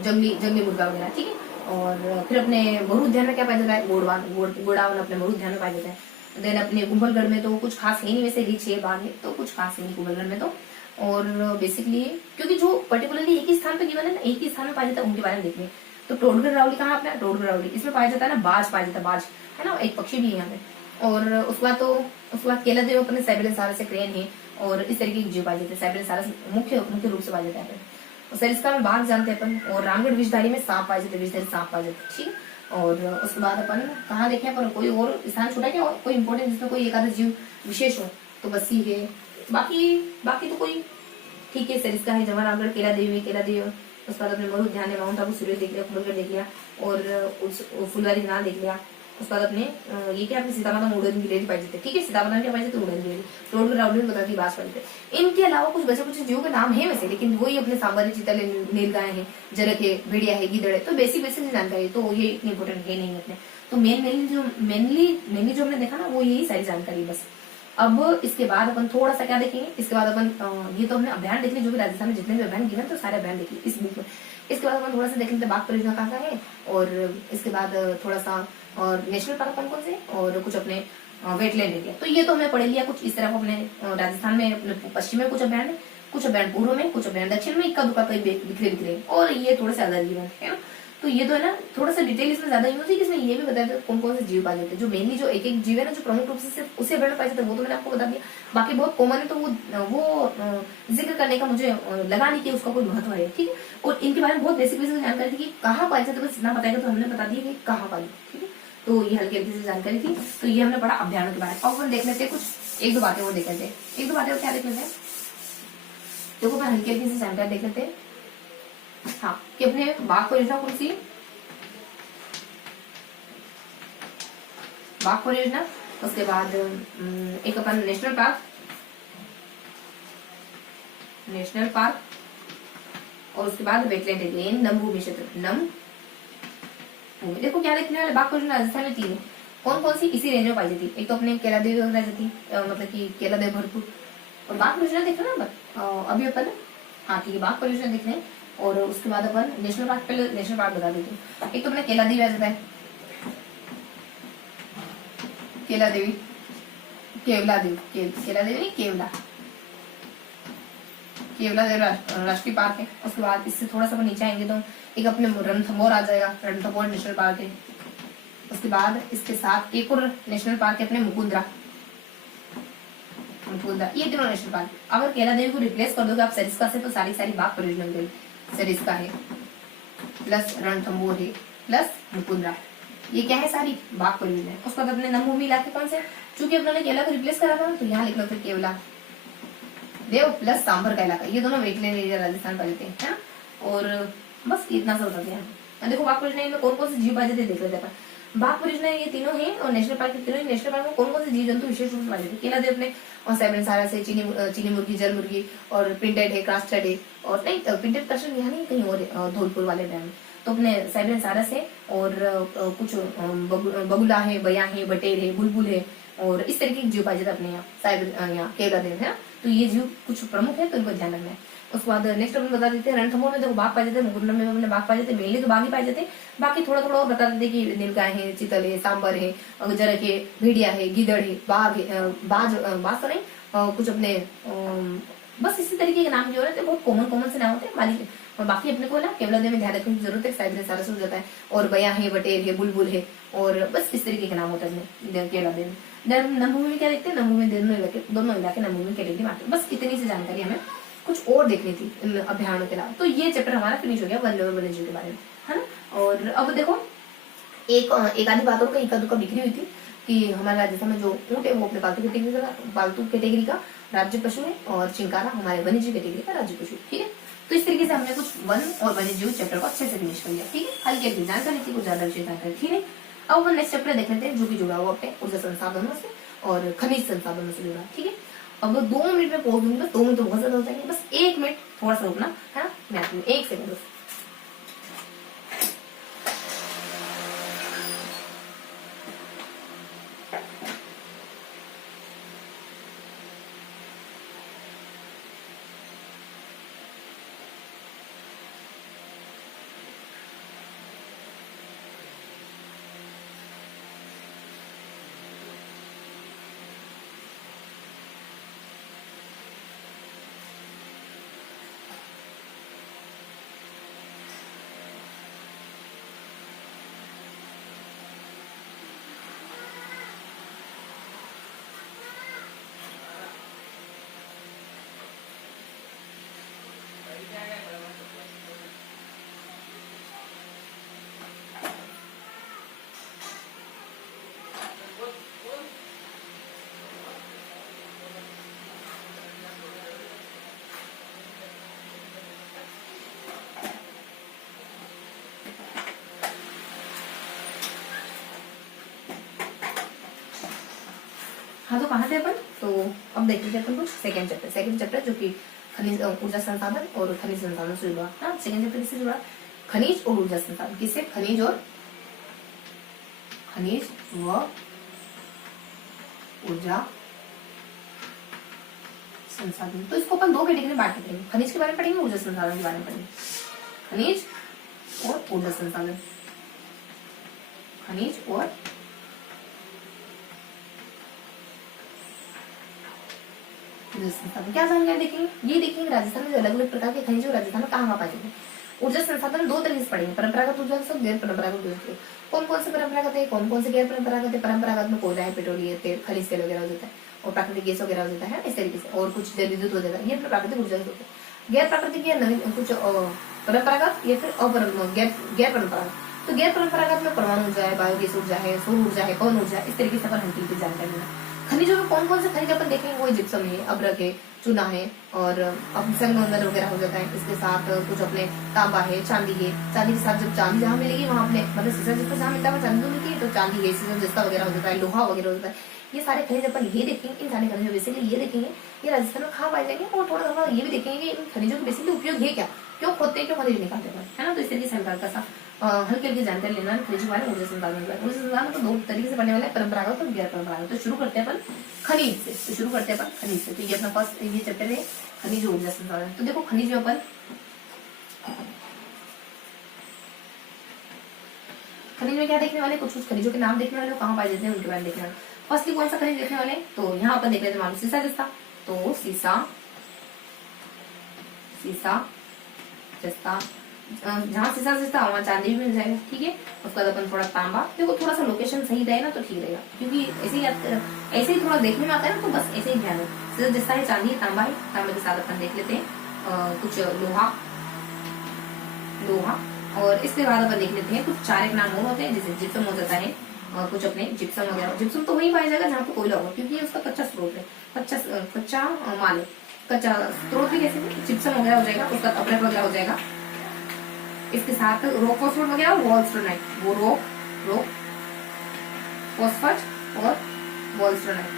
जंगली मुर्गा वगैरह, ठीक है। और फिर अपने मरु उद्यान में क्या पाया जाता है? गोडावन अपने मरु उद्यान में पाया जाता है। देन अपने कुंभलगढ़ में तो कुछ खास है नहीं, वैसे रीच है बाग है तो कुछ खास है नहीं कुंभलगढ़ में तो। और बेसिकली क्योंकि जो पर्टिकुलरली एक ही स्थान पे गिवन है ना, एक ही स्थान में पाया जाता है, उनके बारे में देखने। तो टोडगढ़ रावली कहाँ अपना? टोडगढ़ रावली इसमें पाया जाता है ना, बाज पाया जाता है, बाज है ना, एक पक्षी भी है यहाँ पे। और उसके बाद केला देव अपने साइबेरियन सारस से क्रेन है, और इस तरीके की जीव पाए जाते हैं। साइबेरियन सारस मुख्य रूप से पाया जाता है। और सरिस्का में बाघ जानते हैं अपन, और रामगढ़ विषधारी में सांप पाए जाते हैं, विषधारी सांप पाए जाते हैं, ठीक है। और उसके बाद अपन कहाँ देखे पर कोई और स्थान छोटा क्या, कोई इंपॉर्टेंट जिसमें कोई एकादश जीव विशेष हो तो बस ही है। बाकी तो कोई ठीक है। सरिस्का है, जवाहर रामगढ़, केला देवी, उसके बाद अपने मरु उद्यान है, माउंट आबू सिरोही देख लिया, कुंभलगढ़ देख लिया, और फुलवारी नाल देख लिया। उसके बाद अपने ये क्या अपने सीतामाता में उड़न गिलेरी पाई जाते हैं, ठीक है। सीतामाता में क्या पाई जाते हैं? उड़न गिलेरी। टोडगढ़ रावली बता दी बास पाई जाते हैं। इनके अलावा कुछ बचे कुछ जीवों के नाम है वैसे, लेकिन वही अपने सांबारी, चीतल, नीलगाय है, जरक है, भेड़िया है, गिदड़ है, तो बेसिक जानकारी, तो ये इतनी इंपॉर्टेंट है नहीं अपने। तो मेनली जो हमने देखा ना वो यही सारी जानकारी बस। अब इसके बाद अपन थोड़ा सा क्या देखेंगे, इसके बाद अपन ये तो हमने अभियान देख लिया, जो भी राजस्थान में जितने भी अभियान गिवन तो सारे अभियान देख लिए इस बुक में। इसके बाद अपन थोड़ा सा देख लेते हैं बाघ परियोजना कहाँ है, और इसके बाद थोड़ा सा और नेशनल पार्क कौन कौन से, और कुछ अपने वेटलैंड एरिया। तो ये तो हमने पढ़ लिया कुछ इस तरह अपने राजस्थान में, अपने पश्चिम में कुछ अभियान, कुछ अभियान पूर्व में, कुछ अभियान दक्षिण में, इक्का दुक्का कई बिखरे, और ये थोड़े से अदर गिवन है ना। तो ये तो है ना थोड़ा सा डिटेल इसमें ज्यादा यूज है कि इसमें ये भी बताया कौन कौन से जीव पाए जाते हैं। जो मेनली जो एक जीव है ना, जो प्रमुख रूप से सिर्फ उसे अभ्यारण्य पाए जाते हैं, वो तो मैंने आपको बता दिया। बाकी बहुत कॉमन है, तो वो जिक्र करने का मुझे लगा नहीं कि उसका कोई महत्व है, ठीक है। और इनके बारे में बहुत बेसिक जानकारी थी कि कहाँ पाए जाते, बस इतना बताएगा तो हमने बता दिया कि कहाँ पाए, ठीक है। तो ये हल्की हल्की सी जानकारी थी। तो ये हमने पढ़ा अभियानों के बारे में। अब हम देख लेते हैं कुछ एक दो बातें और देख लेते हैं। एक दो बातें और क्या देख लेते हैं, देखो मैं हल्की हल्की सी जानकारी देख लेते हैं। हाँ, कि अपने बाघ परियोजना कौन सी? बाघ परियोजना। उसके बाद एक अपन नेशनल पार्क, और उसके बाद वेटलैंड एरिया, नमभूमि क्षेत्र, नमभूमि। देखो क्या देखने वाले बाघ परियोजना राजस्थान में 3 है। कौन कौन सी? इसी रेंज में पाई जाती है। एक तो अपने केला देवी वगैरह जाती, मतलब कि केला देव भरपूर। और बाघ परियोजना देख रहे ना अभी अपन, हाँ ठीक है, बाघ परियोजना देख रहे हैं। और उसके बाद अपन नेशनल पार्क, पहले नेशनल पार्क बता देती हूँ। एक तो अपने केला देवी आ जाता है, केवला देवी राष्ट्रीय पार्क है। उसके बाद इससे थोड़ा सा नीचे आएंगे तो एक अपने रणथंभौर आ जाएगा, रणथंभौर नेशनल पार्क है। उसके बाद इसके साथ एक और नेशनल पार्क है अपने मुकुंदरा, ये तीनों नेशनल पार्क। अगर केला देवी को रिप्लेस कर दोगे आप सरिस्का से, तो सारी बाघ परियोजना हो गई। सरिस्का है प्लस रणथंभौर है प्लस मुकुंदरा, ये क्या है? सारी बाघ परियोजना है। उसके बाद अपने नमभूमि इलाके कौन से? चूंकि अपने केला को रिप्लेस करा था तो यहाँ लिख लो फिर केवला देव प्लस सांभर का इलाका, ये दोनों वेटलैंड एरिया राजस्थान पाए जाते हैं। और बस इतना सा होता है। देखो बाघ परियोजना में कौन कौन से जीव पाए जाते देख लेते हैं। बाघ परियोजना ये तीनों है, और नेशनल पार्क के तीनों। नेशनल पार्क में कौन कौन से जीव जंतु विशेष रूप से पाए जाते हैं? केला देव अपने और साइबेरियन सारस है, चीनी मुर्गी, जल मुर्गी, और प्रिंटेड है, क्रास्टेड है, और नहीं प्रिंटेड क्रास्टेड यहाँ नहीं कहीं और धौलपुर वाले डैम। तो अपने साइबेरियन सारस है, और कुछ बगुला है, बया है, बटेर है, बुलबुल है, और इस तरीके के जीव पाए जाते अपने यहाँ केला देव है। तो ये जीव कुछ प्रमुख है, तो इनको ध्यान रखना है। उसके बाद नेक्स्ट अपन बता देते हैं रणथंभौर में देखो बाघ पाए जाते हैं, मुकुंदरा में अपने बाघ पाए जाते हैं, मेनली तो बाघ ही पाए जाते हैं। बाकी थोड़ा थोड़ा और बता देते हैं कि नीलगाय है, चीतल है, सांबर है, जरक है, भेड़िया है, गिदड़ है, बाघ है, बाज तो नहीं, कुछ अपने बस इसी तरीके के नाम जो रहते हैं, बहुत कॉमन से नाम होते हैं मालिक। और बाकी अपने को ना केवला देव में ध्यान रखने की जरूरत है, साइबेरियन सारस हो जाता है, और बया है, बटेर है, बुलबुल है, और बस इस तरीके के नाम होता है केवला देव। नमभूमि में क्या देखते हैं? नमभूमि दोनों इलाके नमभूमि कैटेगरी में आते हैं। बस इतनी सी जानकारी हमें कुछ और देखनी थी अभियानों के अलावा। तो ये चैप्टर हमारा फिनिश हो गया वन्य जीव के बारे में, है ना। और अब देखो एक आधी बातों का इक्का दुक्का बिखरी हुई थी कि हमारे राजस्थान में जो ऊँट है वो अपने पालतू कैटेगरी का राज्य पशु है, और चिंकारा हमारे वन्य जीव कैटेगरी का राज्य पशु, ठीक है। तो इस तरीके से हमने कुछ वन और वन्य जीव चैप्टर को अच्छे से फिनिश कर लिया, ठीक है। हल्की हल्की जानकारी थी, कुछ ज्यादा विषय जानकारी थी नहीं। अब हम नेक्स्ट चैप्टर देख लेते हैं जो कि जुड़ा हुआ अपने ऊर्जा संसाधनों से और खनिज संसाधनों से जुड़ा। ठीक है, अब 2 मिनट में पहुंच दूंगी, बस 2 मिनट तो बहुत ज्यादा हो जाएंगे, बस 1 मिनट थोड़ा सा रुकना है ना, मैं आती हूँ 1 सेकंड। हाँ, तो कहाँ थे अपन, तो अब देख लीजिए अपन कुछ सेकंड चैप्टर जो कि खनिज ऊर्जा संसाधन और खनिज संसाधन से जुड़ा ना। सेकंड चैप्टर किससे जुड़ा, खनिज और ऊर्जा संसाधन, किससे, खनिज व ऊर्जा संसाधन। तो इसको अपन 2 कैटेगरी में बांट देंगे, खनिज के बारे में पढ़ेंगे, ऊर्जा संसाधन के बारे में पढ़ेंगे। खनिज और ऊर्जा संसाधन, खनिज और क्या जानकारी देखेंगे, ये देखेंगे राजस्थान में अलग अलग प्रकार के खनिज और राजस्थान में कहाँ पाए जाते हैं। ऊर्जा संसाधन 2 तरीके से पढ़ेंगे, परंपरागत ऊर्जा स्रोत, गैर परंपरागत ऊर्जा स्रोत। कौन कौन से परंपरागत है, कौन कौन से गैर परंपरागत है। परंपरागत में कोयला है, पेट्रोलियम तेल, खनिज तेल वगैरह हो जाता है और प्राकृतिक गैस वगैरह हो जाता है इस तरीके से, और कुछ जल विद्युत हो जाता है, ये प्राकृतिक ऊर्जा स्रोत है। गैर प्राकृतिक या नवीन कुछ परंपरागत या फिर गैर परंपरागत। तो गैर परंपरागत में परमाणु ऊर्जा है, बायोगैस ऊर्जा है, सौर ऊर्जा है, पवन ऊर्जा, इस तरीके से अपन हल्की की जानकारी लेना। खनिजों में कौन कौन से खनिज अपन देखेंगे, वो जिप्सम है, अब्रक है, चूना है और संगमरमर वगैरह हो जाता है। इसके साथ कुछ अपने तांबा है, चांदी है। चांदी के साथ जब चांदी जहाँ मिलेगी वहाँ अपने मतलब सीसा जिसको जहाँ मिलता है चांदी तो मिलती है, तो चांदी है, सीसा जिसका वगैरह हो जाता है, लोहा वगैरह हो जाता है। ये सारे खनिज अपन ये देखेंगे, इन सारे खनिजों बेसिकली ये देखेंगे ये राजस्थान में कहाँ पाए जाएंगे, और थोड़ा थोड़ा ये भी देखेंगे इन खनिजों के बेसिकली उपयोग है क्या, क्यों खोदते हैं, क्यों खनिज निकालते हैं, है ना। तो इस तरीके से हल्का सा हल्की हल्की जानकारी लेना है खनिज वाले ऊर्जा संसाधन के। ऊर्जा संसाधन तो 2 तरीके से पढ़ने वाले हैं, परंपरागत और गैर परंपरागत। तो शुरू करते हैं अपन खनिज से, तो ये अपना फर्स्ट ये चैप्टर है खनिज ऊर्जा संसाधन। तो देखो खनिज में अपन खनिज में क्या देखने वाले, कुछ खनिजों के नाम देखने वाले, कहाँ पाए जाते हैं उनके बारे में देखने वाले। फर्स्टली कौन सा खनिज देखने वाले, तो यहाँ अपन देख लेते हैं, मान लो सीसा जस्ता, तो सीसा जस्ता, जहाँ सीसा जस्ता वहाँ चांदी भी मिल जाएगा। ठीक है, उसके बाद अपन थोड़ा तांबा, देखो थोड़ा सा लोकेशन सही रहे ना तो ठीक रहेगा, क्योंकि ऐसे ही थोड़ा देखने में आता है ना, तो बस ऐसे ही ध्यान हो। सीसा जस्ता है, चांदी है, तांबा है। तांबे के साथ अपन देख लेते हैं कुछ लोहा, और इसके बाद अपन देख लेते हैं कुछ 4 एक नाम और होते हैं, जैसे जिप्सम हो जाता है, कुछ अपने जिप्सम वगैरह। जिप्सम तो वही पाया जाएगा जहाँ पे कोयला होगा, क्योंकि उसका कच्चा स्रोत है, कच्चा माल है, कच्चा स्रोत भी कैसे जिप्सम वगैरह हो जाएगा, उसका अब्रक वगैरह हो जाएगा। इसके साथ रॉक फॉस्फेट वगैरह, वॉल्स्टोनाइट, वो रॉक फॉस्फेट और वॉल्स्टोनाइट,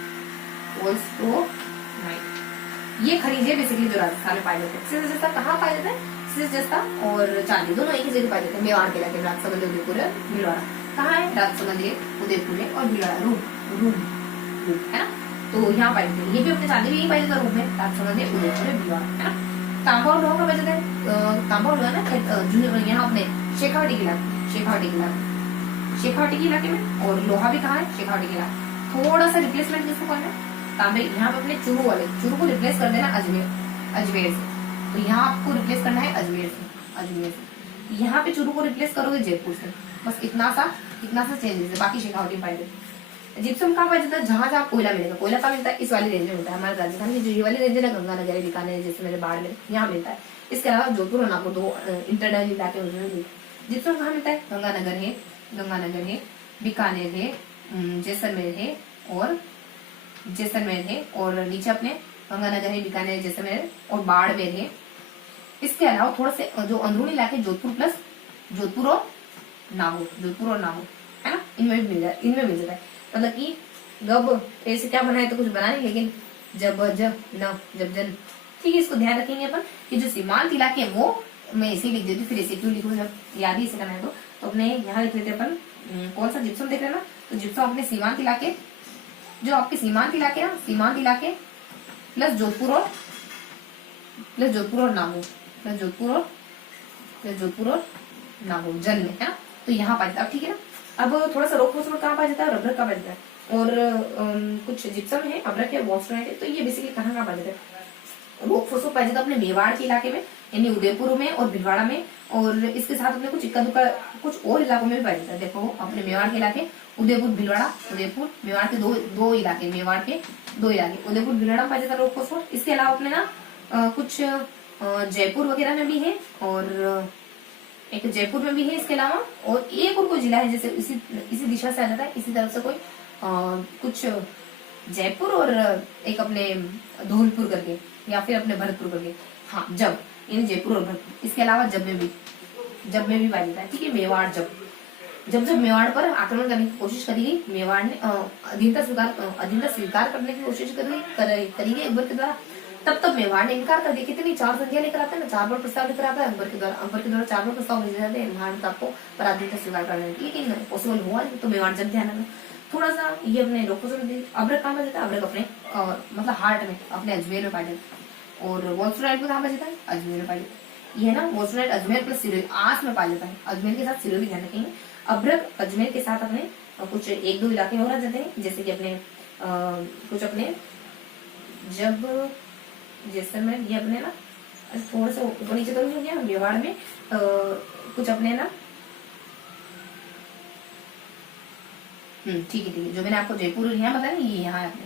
ये खनिज है बेसिकली जो राजस्थान में पाए जाते हैं। सीसा जस्ता कहाँ पाया जाता है, सीसा जस्ता और चांदी दोनों एक ही जगह पाए जाते हैं, मेवाड़ के इलाके में, राजसमंद, उदयपुर, भीलवाड़ा। कहाँ है, राजसमंद, उदयपुर में और भीलवाड़ा, रूम है ना। तो यहाँ पाए जाते हैं, ये भी अपने चांदी में ही पाए जाता है, रूम में, राजसमंद, उदयपुर, भीलवाड़ा, है ना। तांबा और लोहा का पाया जाता है, तांबा और लोहा ना यहाँ अपने शेखावाटी के इलाके में, और लोहा भी कहाँ है, शेखावाटी के इलाके। थोड़ा सा रिप्लेसमेंट किसको करना है, तांबे यहाँ पे अपने चूरू को रिप्लेस कर देना अजमेर से। तो यहाँ आपको रिप्लेस करना है अजमेर से। यहाँ पे चूरू को रिप्लेस करोगे जयपुर से, बस इतना सा चेंजेस है, बाकी शेखावटी पाए जाते। जिप्सम कहाँ पाया जाता है, जहाँ जहाँ कोयला मिलेगा। कोयला कहाँ मिलता है, इस वाली रेंज में मिलता है, हमारे राजस्थान की जो ये वाली रेंज है ना, गंगानगर, बीकानेर, जैसे मेरे बाढ़ में यहाँ मिलता है। इसके अलावा जोधपुर और नागौर 2 इंटरनल इलाके में जिप्सम कहाँ मिलता है, गंगानगर है, बीकानेर है, जैसलमेर है और नीचे अपने गंगानगर है, बीकानेर, जैसलमेर और बाड़मेर है। इसके अलावा थोड़ा से जो अंदरूनी इलाके जोधपुर और नागौर है ना। इनमें भी इनमें मिल जाता है। मतलब कि गब ऐसे क्या बनाए तो कुछ बना नहीं, लेकिन जब जब न जब जन, ठीक है। इसको ध्यान रखेंगे अपन कि जो सीमांत इलाके हैं वो मैं ऐसे ही लिख देती हूँ, फिर ऐसे क्यों लिखूँ जब याद ही ऐसे करना है तो अपने यहाँ लिख लेते हैं अपन कौन सा जिप्सम देख रहे हैं ना, तो जिप्सम अपने सीमांत इलाके, जो आपके सीमांत इलाके ना, सीमांत इलाके प्लस जोधपुर और नागौर, प्लस जोधपुर और नागौर जल में है ना, तो यहाँ पाया जाता है, ठीक है ना। अब थोड़ा सा रोक फोस्फोर कहाँ पाया जाता है, रबर कहाँ पाया जाता है, और कुछ जिप्सम है, अब्रक है, वॉस्टराइट है, तो ये बेसिकली कहाँ पाया जाता है, रोक फोस्फोर पाया जाता है अपने मेवाड़ के इलाके में, यानी उदयपुर में और भिलवाड़ा में, और इसके साथ अपने कुछ इक्का दुक्का कुछ और इलाकों में भी पाया जाता है। देखो अपने मेवाड़ के इलाके उदयपुर भिलवाड़ा, उदयपुर मेवाड़ के दो इलाके, मेवाड़ के दो इलाके उदयपुर भिलवाड़ा में पाया जाता है रोक फोस्फोर। इसके अलावा अपने ना कुछ जयपुर वगैरह में भी है, और एक जयपुर में भी है इसके अलावा, और एक और कोई जिला है जैसे इसी दिशा से आ जाता है, इसी तरफ से कोई कुछ जयपुर और एक अपने धौलपुर करके, या फिर अपने भरतपुर करके, हाँ जब, यानी जयपुर और भरतपुर। इसके अलावा जब में भी पाया जाता है, ठीक है। मेवाड़ जब मेवाड़ पर आक्रमण करने की कोशिश करी, मेवाड़ ने अधीनता स्वीकार करने की कोशिश करी अकबर के द्वारा, तब मेवाड़ ने इनकार कर दिया। कितनी 4 संधियां लेकर आते हैं ना, 4 बार प्रस्ताव लेकर आता है अकबर के द्वारा 4 बार प्रस्ताव भेजे जाते हैं महाराणा प्रताप को पराधीनता स्वीकार करने की, लेकिन पॉसिबल हुआ नहीं। तो मेवाड़ जब ध्यान में थोड़ा सा ये अपने रोको अब्रक कहाँ पाया जाता है, अब्रक अपने मतलब हार्ट में, अपने अजमेर में पाया जाता है। और वॉल्सराइट में कहाँ पाया जाता है, अजमेर में पाया जाता है। ये है ना वॉल्सराइट अजमेर प्लस सिरोही आस में पाया जाता है, अजमेर के साथ सिरोही ध्यान रखेंगे। अब्रक अजमेर के साथ अपने कुछ 1-2 इलाके और आ जाते हैं, जैसे कि अपने कुछ अपने जब जैसलमेर, ये अपने ना थोड़ा सा ऊपर नीचे तो नहीं हो गया, मेवाड़ में कुछ अपने ना ठीक है, जो मैंने आपको जयपुर यहाँ बताया ये यहाँ है अपने,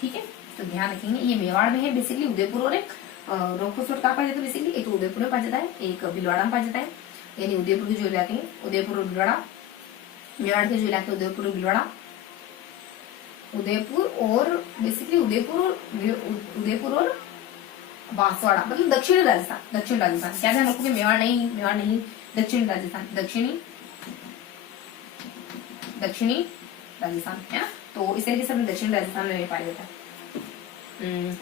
ठीक है। तो ध्यान रखेंगे ये मेवाड़ में है बेसिकली, उदयपुर और एक रोकफोर्ट कहाँ पाया जाता है बेसिकली, एक तो उदयपुर में पाया जाता है, एक भिलवाड़ा में पाया जाता है, यानी उदयपुर के जो इलाके हैं उदयपुर और भिलवाड़ा, मेवाड़ के जो इलाके उदयपुर और भिलवाड़ा, उदयपुर और बेसिकली उदयपुर और बांसवाड़ा, मतलब दक्षिणी राजस्थान क्या ध्यान रखोगे, मेवाड़ नहीं दक्षिणी राजस्थान, दक्षिणी राजस्थान है ना। तो इस तरीके से अपने दक्षिणी राजस्थान में पाया जाता है।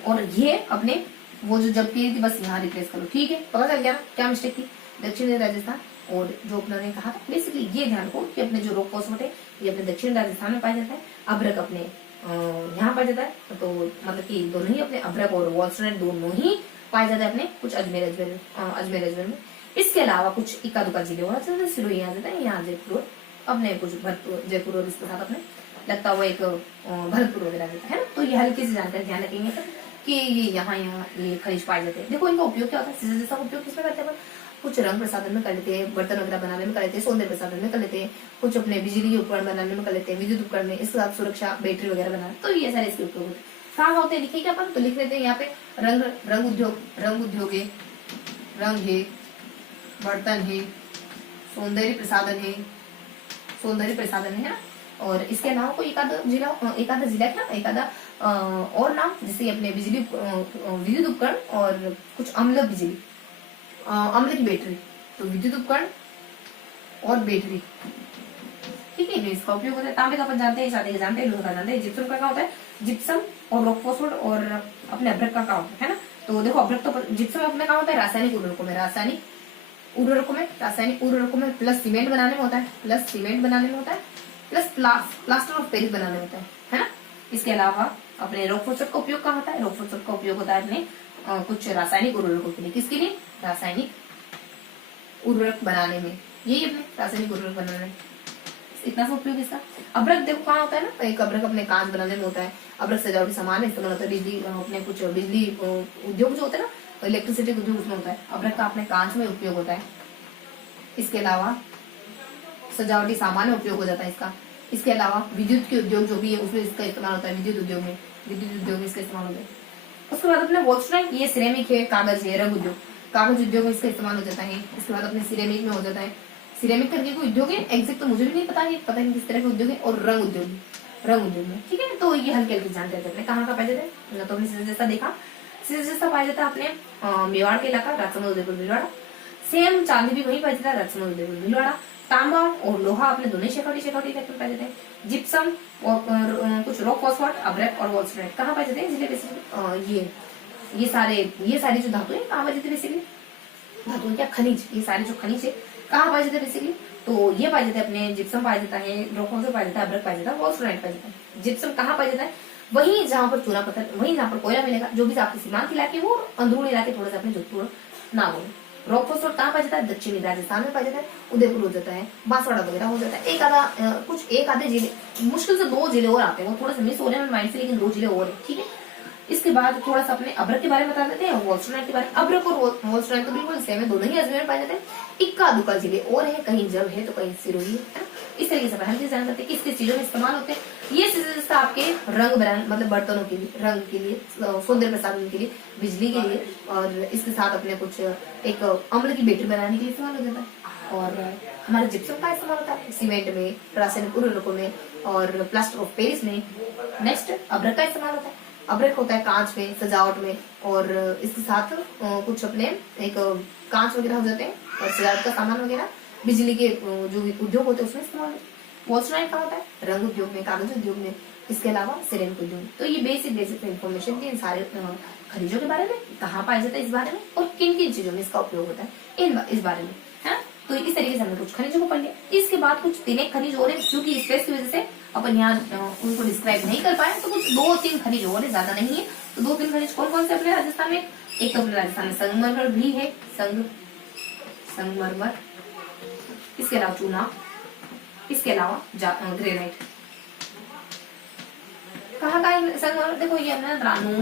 और ये अपने वो जो जब की थी बस यहाँ रिप्लेस करो, ठीक है। पता चल गया क्या मिस्टेक थी, दक्षिणी राजस्थान, और जो अपने कहा था बेसिकली ये ध्यान रखो कि अपने जो रोक फोस्फोट है ये अपने दक्षिणी राजस्थान में पाया जाता है, अब्रक अपने यहाँ पाया जाता है। तो मतलब कि दोनों ही अपने अब्रक और वॉल्सराइट दोनों ही पाया जाता है अपने कुछ अजमेर में। इसके अलावा कुछ इक्का दुक्का जिले और सिरोही आ जाता है, यहाँ जयपुर अपने कुछ भरतपुर, जयपुर और इसके साथ अपने लगता हुआ एक भरतपुर वगैरह है ना। तो ये हल्की सी जानकारी ध्यान रखेंगे कि ये यहाँ ये खनिज पाए जाते हैं। देखो इनका उपयोग क्या होता है, सीधा जैसा उपयोग किसमें करते हैं, कुछ रंग प्रसाधन में कर लेते हैं, बर्तन वगैरह बनाने में कर लेते हैं, सौंदर्य प्रसाधन में कर लेते हैं, कुछ अपने बिजली उपकरण बनाने में कर लेते हैं, विद्युत उपकरण में, इसके साथ सुरक्षा बैटरी वगैरह बनाने, तो ये सारे इसके उपयोग होते हैं। कहाँ होते हैं लिखिए अपन, तो लिख लेते हैं यहाँ पे रंग उद्योग है, रंग है, बर्तन है, सौंदर्य प्रसाधन है ना। और इसके अलावा कोई एकाधा जिला क्या एकाधा और नाम, जैसे अपने विद्युत उपकरण और कुछ अम्ल की बैटरी, तो विद्युत उपकरण और बैटरी, ठीक है। इसका उपयोग होता है। तांबे का अपन जानते हैं, शादी का जानते हैं, लोहे का जानते हैं। जिप्सम का क्या होता है, जिप्सम और रॉक फॉस्फेट और अपने अभ्रक का क्या होता है ना। तो देखो अभ्रक तो जिप्सम अपने क्या होता है, रासायनिक उर्वरकों में प्लस सीमेंट बनाने में होता है, प्लस प्लास्टर ऑफ पेरिस बनाने में होता है ना। इसके अलावा अपने रॉक फॉस्फेट का उपयोग कहाँ होता है, रॉक फॉस्फेट का उपयोग होता है अपने कुछ रासायनिक उर्वरकों के लिए। किसके लिए, रासायनिक उर्वरक बनाने में, यही अपने रासायनिक उर्वरक बनाने में इतना सा उपयोग इसका। अभ्रक देखो कहाँ होता है ना, तो एक अभ्रक अपने कांच बनाने में होता है, अभ्रक सजावटी सामान इस्तेमाल होता है, बिजली अपने कुछ बिजली उद्योग जो होता है ना, इलेक्ट्रिसिटी उद्योग उसमें होता है, अभ्रक का अपने कांच में उपयोग होता है। इसके अलावा सजावटी सामान में उपयोग हो जाता है इसका। इसके अलावा विद्युत के उद्योग जो भी है उसमें इसका इस्तेमाल होता है, विद्युत उद्योग में इसका इस्तेमाल होता है। उसके बाद अपने वॉल्सराइट, ये सिरेमिक है, कागज है, रंग उद्योग में इसका इस्तेमाल हो जाता है। इसके बाद अपने सिरेमिक में हो जाता है, सिरेमिक करके कोई उद्योग है, एग्जैक्ट तो मुझे भी नहीं पता नहीं किस तरह के उद्योग है। और रंग उद्योग में, ठीक है। तो ये हल्के जानकारी अपने कहाँ का पाया जाता है, तो हमने जैसा देखा, जैसा पाया जाता है अपने मेवाड़ के इलाका, राजसमंद, उदयपुर, भिलवाड़ा। सेम चांदी भी वही पाया जाता है, राजसमंद, उदयपुर, भिलवाड़ा। तांबा और लोहा अपने दोनों शेखावटी इलेक्ट्रॉन पाए जाते हैं। जिप्सम और कुछ रॉक फॉस्फेट, अब्रेक और वॉल्सराइट कहाँ पाए जाते हैं? इसलिए बेसिकली ये सारी जो धातु है कहाँ पाए जाते हैं? बेसिकली धातु क्या, खनिज, ये सारे जो खनिज है कहाँ पाए जाते हैं बेसिकली? तो ये पाए जाते हैं अपने, जिप्सम पाया जाता है, रॉक फॉस्फेट पाया जाता है, अब्रेक पाया जाता है, वॉल्सराइट पाया जाता है। जिप्सम कहाँ पाया जाता है? वहीं जहाँ पर चूना पत्थर, वहीं जहाँ पर कोयला मिलेगा, जो भी आपके सीमांत इलाके वो अंदरूनी इलाके थोड़ा सा अपने जोधपुर ना हो। रॉक फॉस्फेट कहाँ पाया जाता है? दक्षिणी राजस्थान में पाया जाता है, उदयपुर हो जाता है, बांसवाड़ा वगैरह हो जाता है। एक आधे जिले, मुश्किल से 2 जिले और आते हैं, वो थोड़ा सा मिस हो रहे हैं माइंड से, लेकिन 2 जिले और है, ठीक है। इसके बाद थोड़ा सा अपने अब्रक के बारे में बता देते हैं, वॉल्सराइट के बारे में। अब्रक और वॉल्सराइट तो बिल्कुल सेम है, दोनों ही अजमेर में पाए जाते हैं। इक्का दुक्का जिले और है, कहीं जब है तो कहीं सिरोही है। इस तरीके से हम जान सकते हैं किस किस चीजों में इस्तेमाल होते हैं। ये सीजर्स आपके रंग बनाने, मतलब बर्तनों के लिए, रंग के लिए, सौंदर्य प्रसाधन के लिए, बिजली के लिए, और इसके साथ अपने कुछ एक अम्ल की बैटरी बनाने के लिए इस्तेमाल हो जाता है। और हमारे जिप्सम का इस्तेमाल होता है सीमेंट में, रासायनिक उर्वरकों में और प्लास्टर ऑफ पेरिस में। नेक्स्ट अब्रक का इस्तेमाल होता है। अब्रक होता है कांच में, सजावट में, और इसके साथ कुछ अपने एक कांच वगैरह हो जाते हैं और सजावट का सामान वगैरह, बिजली के जो उद्योग होते हैं उसमें इस्तेमाल। वॉल्सराइट का होता है रंग उद्योग में, कागज उद्योग में, इसके अलावा सिरेमिक उद्योग में। तो ये बेसिक इन्फॉर्मेशन थी इन सारे खनिजों के बारे में, कहाँ पाया जाता है इस बारे में, और किन किन चीजों में इसका उपयोग होता है इस बारे में, है। तो इस तरीके से हमने कुछ खनिजों को पढ़ लिया। इसके बाद कुछ 3 खनिज और है, क्योंकि स्पेस की वजह से अपन यहाँ उनको डिस्क्राइब नहीं कर पाए, तो कुछ 2-3 खनिज और है, ज्यादा नहीं है। तो 2-3 खनिज कौन कौन से अपने राजस्थान में? एक तो अपने राजस्थान में संगमरमर भी है, संगमरमर, इसके अलावा चूना, इसके अलावा ग्रेनाइट। कहाँ का है संगमरमर? देखो ये अपना रानू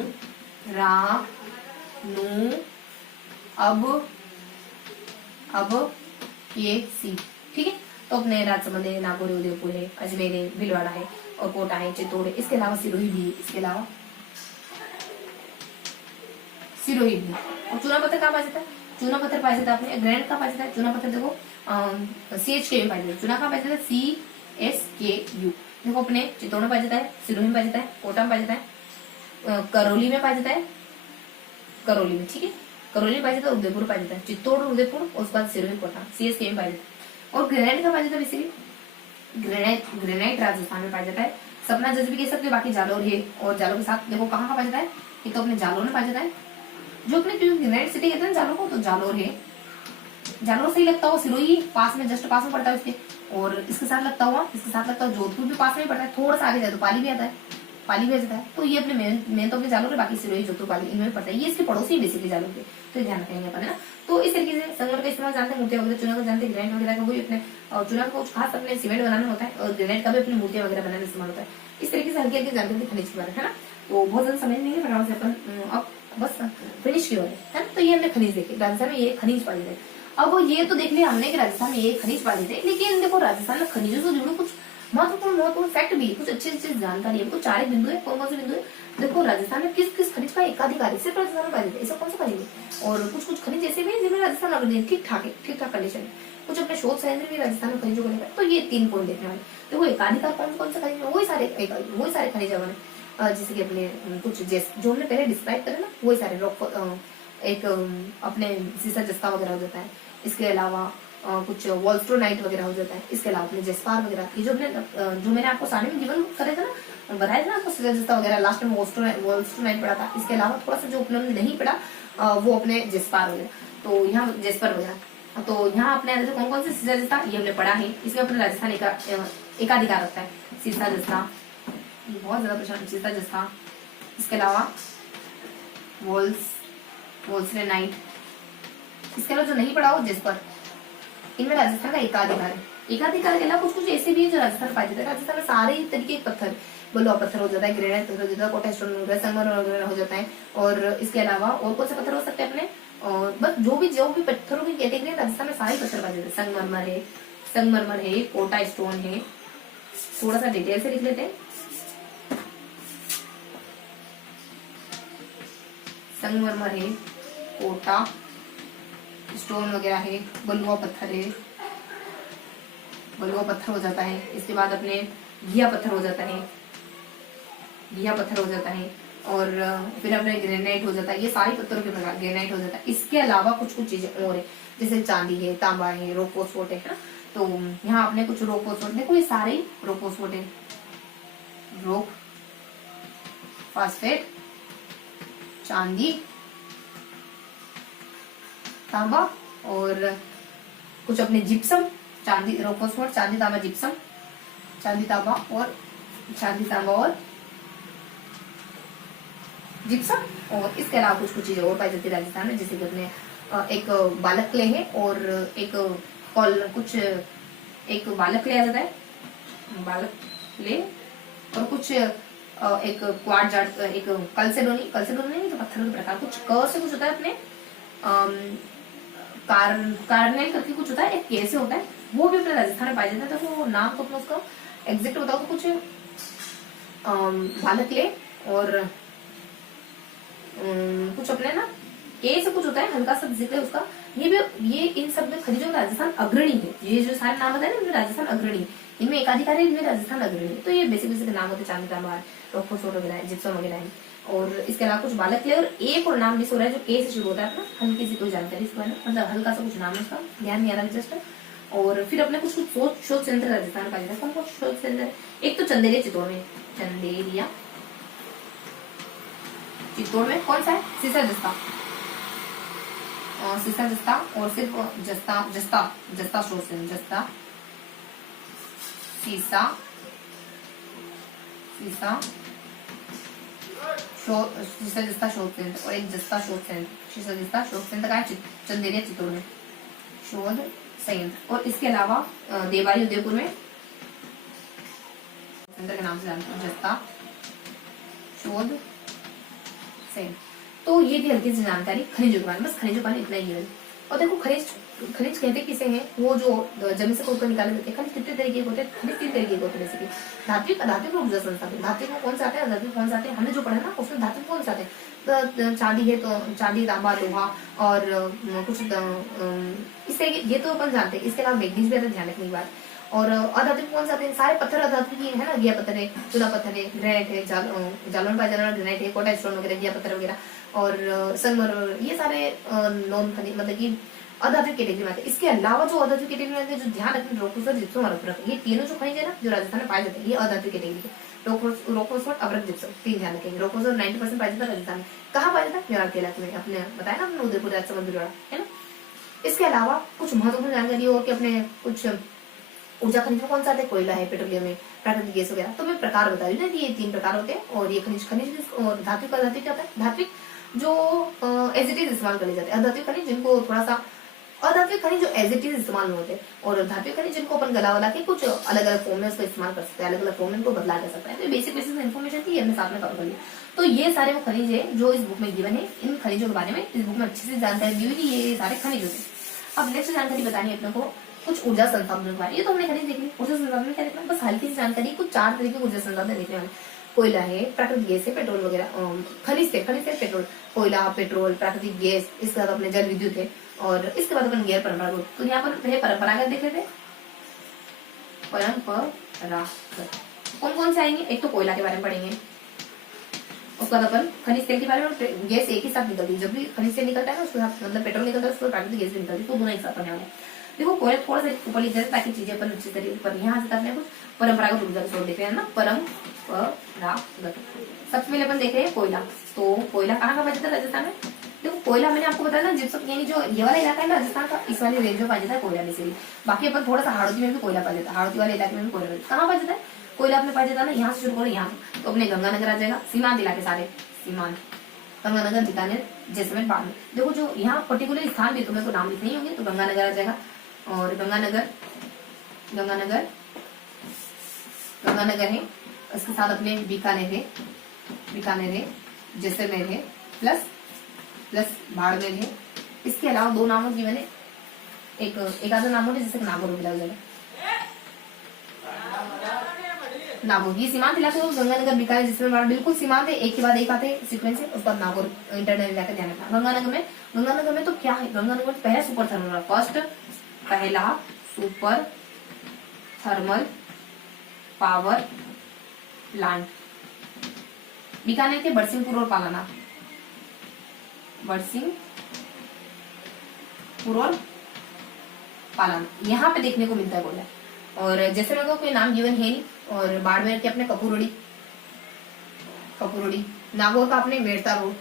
अब ये सी, ठीक है। तो अपने राजसमंद है, नागौर है, उदयपुर है, अजमेर है, भीलवाड़ा है और कोटा है, चित्तौड़ है, इसके अलावा सिरोही भी है, इसके अलावा सिरोही भी। और चूना पत्थर कहाँ पाया जाता है? चूना पत्थर पाया जाता है अपने, ग्रेनाइट कहाँ पाया जाता है? चूना पत्थर देखो CHK में पाया जाता है, चूना कहाँ पाया जाता है? CSKU। देखो अपने चित्तौड़ में पाया जाता है, सिरोही में पाया जाता है, कोटा में पाया जाता है, करौली में पाया जाता है, करौली में, ठीक है, करौली में पाया जाता है, उदयपुर पाया जाता है, चित्तौड़ उदयपुर, और उसके बाद सिरोही, कोटा, CSK में पाया जाता है। और ग्रेनाइट का पाया जाता है बेसिकली, ग्रेनाइट राजस्थान में पाया जाता है, सपना जज भी कह सकते हो, बाकी जालोर है, और जालोर के साथ देखो कहाँ पाया जाता है? ये तो अपने जालोर में पाया जाता है, जो अपने ग्रेनाइट सिटी कहते हैं जालोर को, तो जालोर है। जालोर से ही लगता हुआ सिरोही पास में, जस्ट पास में पड़ता है उसके, और इसके साथ लगता हुआ जोधपुर भी पास में पड़ता है, थोड़ा सा आगे जाए तो पाली भी आता है, पाली भी आ जाता है। तो ये अपने मेन तो अपने जालोर है, बाकी सिरोही, जोधपुर, पाली इनमें पड़ता है। ये इसके पड़ोसी बेसिकली जालोर के, तो ध्यान रखेंगे अपन, है ना। तो इस तरीके से संगमरमर का इस्तेमाल जानते हैं, मूर्तियां वगैरह, चूना का जानते हैं, ग्रेनाइट वगैरह का वही अपने, और चूना का कुछ खास अपने सीमेंट बनाने होता है, और ग्रेनाइट का भी अपनी मूर्तियां वगैरह बनाने में इस्तेमाल होता है। इस तरीके से हल्की हल्की जानते थे खनिज के बारे में, है ना। तो बहुत ज्यादा समझ नहीं है, फटाफट से अपन अब बस फिनिश की हो है ना। तो ये हमने खनिज देखे, राजस्थान में ये खनिज पाए थे। अब ये तो देख लिया हमने कि राजस्थान में ये खनिज पाए थे, लेकिन देखो राजस्थान में खनिजों से जुड़े कुछ महत्वपूर्ण फैक्ट भी, कुछ अच्छी जानकारी है। कुछ 4 बिंदु है, कौन कौन से बिंदु है? देखो राजस्थान में किस किस खनिज का एकाधिकार सिर्फ राजस्थान में पाए जाते हैं, ऐसा कौन सा खनिज है? और कुछ खनिज ऐसे भी है जिनमें राजस्थान ऑर्गेनिक ठीक ठाक कंडीशन है। कुछ अपने शोध संयंत्र भी राजस्थान में खनिजों को लेकर। तो ये 3 पॉइंट देखने वाले। देखो एकाधिकार कौन सा खनिज है? वही सारे खनिज है, जैसे कि अपने कुछ जो हमने पहले डिस्क्राइब करे ना, वही सारे रॉक, एक अपने सीसा जस्ता वगैरह हो जाता है, इसके अलावा कुछ वॉल्स्ट्रोनाइट वगैरह हो जाता है, इसके अलावा अपने जेस्पार वगैरह, जो मैंने आपको सामने में गिवन करे थे ना, बताया था ना आपको, सीसा जस्ता वगैरह, लास्ट में वॉल्स्ट्रोनाइट पड़ा था। इसके अलावा थोड़ा सा जो अपने नहीं पड़ा वो अपने जेस्पार वगैरह, तो यहाँ जेस्पर वगैरह। तो यहाँ अपने कौन कौन से सीसा जस्ता ये हमने पढ़ा है, इसमें अपने राजस्थान एकाधिकार रखता है। सीसा जस्ता बहुत ज्यादा प्रश्न, सीसा जस्ता, इसके अलावा वॉल्सट्रोनाइट, इसके अलावा जो नहीं पढ़ा हो जेस्पर, इनमें राजस्थान का एकाधिकार है। एकाधिकार के अलावा कुछ ऐसे भी है जो राजस्थान पाए जाते हैं। राजस्थान में सारे तरीके के पत्थर, बलुआ पत्थर हो जाता है, ग्रेनाइट पत्थर हो जाता है, कोटा स्टोन हो जाता है, संगमरमर वगैरह हो जाता है। और इसके अलावा और कौन से पत्थर हो सकते हैं अपने, और बस जो भी पत्थरों की कैटेगरी राजस्थान में सारे पत्थर पाए जाते हैं। संगमरमर है, कोटा स्टोन है, थोड़ा सा डिटेल से लिख लेते हैं। संगमरमर है, कोटा स्टोन वगैरह है, बलुआ पत्थर है, बलुआ पत्थर हो जाता है। इसके बाद अपने घिया पत्थर हो जाता है, और फिर अपने ग्रेनाइट हो जाता है। ये सारी पत्थरों के प्रकार ग्रेनाइट हो जाता है। इसके अलावा कुछ चीजें और है, जैसे चांदी है, तांबा है, रॉक फॉस्फेट है ना। तो यहाँ आपने कुछ रॉक फॉस्फेट, देखो ये सारे रॉक फॉस्फेट है, रॉक फॉस्फेट, चांदी, तांबा और कुछ अपने जिप्सम, चांदी रॉक फॉस्फेट, चांदी तांबा जिप्सम, चांदी तांबा और जिप्सम। और इसके अलावा कुछ कुछ चीजें और पाई जाती है राजस्थान में, जैसे कि अपने एक बालक क्ले है और एक बालक क्ले आ जाता है, बालक क्ले, और कुछ एक क्वार्ट्ज, एक कलसेडोनी नहीं तो पत्थरों के प्रकार, कुछ क से कुछ होता है अपने कार्नेल करके कुछ होता है, एक के से होता है, वो भी अपने राजस्थान में पाया जाता है। तो वो नाम तो अपना उसका एग्जैक्ट बताओ तो कुछ बालक क्ले और कुछ अपने ना ए से कुछ होता है, हल्का सा जिक्र है उसका। ये इन सब में खनिजों में राजस्थान अग्रणी है। ये जो सारे नाम बताए ना, इनमें राजस्थान अग्रणी है, इनमें एकाधिकार है, इनमें राजस्थान अग्रणी है। तो ये बेसिक बेसिक नाम होते हैं, चांदी तांबा, रॉक फॉस्फेट वगैरह, जिप्सम वगैरह है। और इसके अलावा कुछ बालक क्ले, और एक और नाम मिस हो रहा है जो के से शुरू होता है अपना, हल्की सी कोई जानकारी इसको है ना, मतलब हल्का सा कुछ नाम है उसका, ध्यान नहीं आ रहा जस्ट। और फिर अपने कुछ शोध सेंटर राजस्थान पाया जाता है। कौन शोध सेंटर? एक तो चंदेरिया चित्तौड़ में, चंदेरिया चित्तौड़ में कौन सा है? सीसा जस्ता, सीसा जस्ता, और सिर्फ जस्ता शोध सेंटर, सीसा जस्ता शोध सेंटर, और एक जस्ता शोध सेंटर, सीसा जस्ता शोध सेंटर का है चंदेरिया चित्तौड़ में शोध संयंत्र। और इसके अलावा देवारी उदयपुर में सेंटर के नाम से जानते हैं, जस्ता शोध संयंत्र। तो ये थी हल्की सी जानकारी खनिजों के बारे में, बस खनिजों के बारे में इतना ही है। और देखो खनिज कहते किसे हैं? वो जो जमीन से खोदकर निकाले जाते हैं। खनिज कितने तरीके के होते हैं? खनिज 3 तरीके के होते हैं बेसिकली। धात्विक ऊर्जा संसाधन, धात्विक में कौन से आते हैं, अधात्विक कौन से आते हैं? हमने जो पढ़ा ना उसमें धात्विक कौन से आते हैं? तो चांदी है तो चांदी, तांबा, लोहा और कुछ इस तरीके, ये तो अपन जानते हैं। इसके अलावा मैग्नीज भी आता है, ध्यान रखने की बात। और अधात्विक कौन से आते हैं? सारे पत्थर अधात्विक ही है ना, गिया पत्थर है, चूना पत्थर है, ग्रेनाइट है, जालौन पाया जाने वाला ग्रेनाइट है, कोटा स्टोन वगैरह, गिया पत्थर वगैरह, और संगमरमर, ये सारे नॉन खनिज मतलब कि अधात्विक कैटेगरी में आते हैं। इसके अलावा जो अधात्विक कैटेगरी में आते हैं, जो ध्यान रखना, रॉक फॉस्फेट, जिप्सम और अभ्रक, ये तीनों जो खनिज है ना जो राजस्थान में पाए जाते हैं, ये अधात्विक कैटेगरी के। रॉक फॉस्फेट, अभ्रक, जिप्सम, 3 ध्यान रखेंगे। रॉक फॉस्फेट 90% पाया जाता है राजस्थान में। कहाँ पाया जाता है? मेवाड़ के इलाके में, अपने बताया ना अपने उदयपुर, राजसमंद, भिलवाड़ा, है ना। इसके अलावा कुछ महत्वपूर्ण जानकारी हो कि अपने कुछ ऊर्जा खनिज में कौन सा आते हैं? कोयला है, पेट्रोलियम है, प्राकृतिक गैस वगैरह। तो मैं प्रकार बता रही हूँ ना कि ये 3 प्रकार होते हैं। और ये खनिज और धात्विक अधात्विक क्या होता है? धात्विक जो एज इट इज इस्तेमाल कर लिए जाते हैं, अधात्विक खनिज जिनको थोड़ा सा, अधात्विक खनिज जो एज इट इज इस्तेमाल होते हैं, और धात्विक खनिज जिनको अपन गला वाला के कुछ अलग अलग फॉर्म में उसका इस्तेमाल कर सकते हैं, अलग अलग फॉर्म में इनको बदला जा सकता है। तो बेसिक इन्फॉर्मेशन थी, हमने साथ में कवर कर लिया। तो ये सारे वो खनिज है जो इस बुक में गिवन है। इन खनिजों के बारे में इस बुक में अच्छे से जानकारी दी हुई कि ये सारे खनिज होते हैं। अब नेक्स्ट जानकारी बतानी है अपने को कुछ ऊर्जा संसाधनों के बारे में। ये तो हमने खनिज देख ली, ऊर्जा संसाधन में क्या देखना, बस हल्की सी जानकारी। कुछ 4 तरीके के ऊर्जा संसाधन देखने वाले, कोयला है, प्राकृतिक गैस है, पेट्रोल वगैरह, खनिज से पेट्रोल, कोयला, पेट्रोल, प्राकृतिक गैस, इसके बाद अपने जल विद्युत है, और इसके बाद अपन गैर परंपरागत। तो यहाँ पर पहले परंपरागत देख लेते हैं। परंपरागत कौन कौन से आएंगे? एक तो कोयला के बारे में पढ़ेंगे, उसके बाद अपन खनिज तेल के बारे में, गैस एक ही साथ निकलती है। जब भी खनिज तेल निकलता है ना उसके साथ, मतलब पेट्रोल निकलता है उसके साथ प्राकृतिक गैस भी निकलती है, तो दोनों एक साथ पढ़ने वाले। देखो कोयला थोड़ा सा ऊपर लिख देते ताकि चीजें अपन अच्छी तरीके पर यहाँ से अपने कुछ परंपरागत ऊर्जा को देख रहे हैं ना, परंपरागत। सबसे पहले अपन देख रहे हैं कोयला। तो कोयला कहाँ का पाया जाता है? राजस्थान में। देखो कोयला मैंने आपको बताया ना, जिप्सम यानी जो ये वाला इलाका है ना राजस्थान का, इस वाले रेंज में पाया जाता है कोयला बेसिकली। बाकी अपन थोड़ा सा हाड़ौती में भी कोयला पाया जाता है, हाड़ौती वाले इलाके में भी कोयला पाया जाता है। कहाँ पाया जाता है कोयला? अपने पाया जाता है ना, यहाँ से शुरू करो यहाँ, तो अपने गंगानगर आ जाएगा, सीमांत इलाके सारे, सीमांत, गंगानगर, बीकानेर, जैसलमेर, बाड़मेर। देखो जो यहाँ पर्टिकुलर स्थान भी तुम्हें को नाम लिखने ही होंगे, तो गंगानगर आ जाएगा, और गंगानगर है, उसके साथ अपने बीकानेर है, जैसलमेर है, प्लस बाड़मेर है। इसके अलावा 2 नामों की मैंने एक आधा नाम होते, जैसे नागौर मिला जाएगा, नागौर। ये सीमांत इलाके, गंगानगर, बीकानेर, जैसलमेर, बिल्कुल सीमांत है, एक के बाद एक आते सीक्वेंस है। उसके बाद नागौर इंटरनल इलाका ध्यान रखना। गंगानगर में तो क्या है? गंगानगर में पहला सुपर थर्मल, पहला super thermal power plant. Bikaner के बरसिंहपुर और पालाना, बरसिंहपुर और पालाम, यहाँ पे देखने को मिलता है कोयला। और जैसलमेर का कोई नाम गिवन है नहीं, और बाड़मेर के अपने कपूरोड़ी, कपूरोड़ी, नागौर का अपने मेड़ता रोड,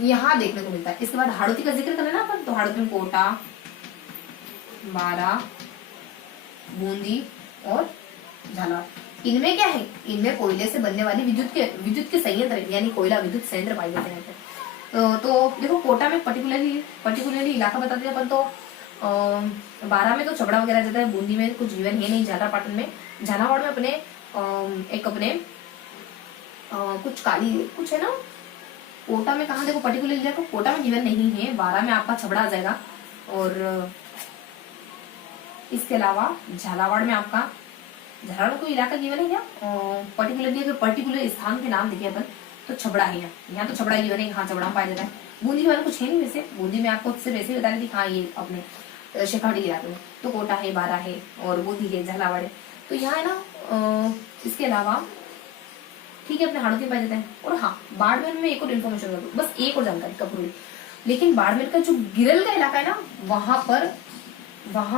यहाँ देखने को मिलता है। इसके बाद हाड़ौती का जिक्र करें ना अपन, तो हाड़ौती में कोटा, बारा, बूंदी और झालावाड़, इनमें क्या है, इनमें कोयले से बनने वाली विद्युत के संयंत्र यानी कोयला विद्युत संयंत्र पाए जाते हैं। तो देखो कोटा में पर्टिकुलरली इलाका बता दिया अपन, तो बारा में तो छबड़ा वगैरह जाता है, बूंदी में कुछ जीवन है नहीं, झालापाटन में, झालावाड़ में अपने एक अपने कुछ काली कुछ है ना। कोटा में कहा देखो पर्टिकुलरली इलाका, कोटा में जीवन नहीं है, बारा में आपका छबड़ा आ जाएगा, और इसके अलावा झालावाड़ में आपका, झालावाड़ को इलाका जीवन है क्या, पर्टिकुलरली अगर पर्टिकुलर स्थान के नाम देखे अपन तो छबड़ा है, यहाँ तो छबड़ा जीवन है, हाँ छबड़ा पाया जाता है। बूंदी में कुछ है नहीं वैसे, बूंदी में आपको सिर्फ वैसे बता रही थी हाँ ये अपने शेखावाटी इलाके में तो कोटा है, बारा है और बूंदी है, झालावाड़ है। तो यहाँ है ना इसके अलावा ठीक है अपने हाड़ौती पाया जाता है। और हाँ बाड़मेर में एक और इन्फॉर्मेशन कर दूं, बस एक और जानकारी कपूरी, लेकिन बाड़मेर का जो गिरल का इलाका है ना, वहां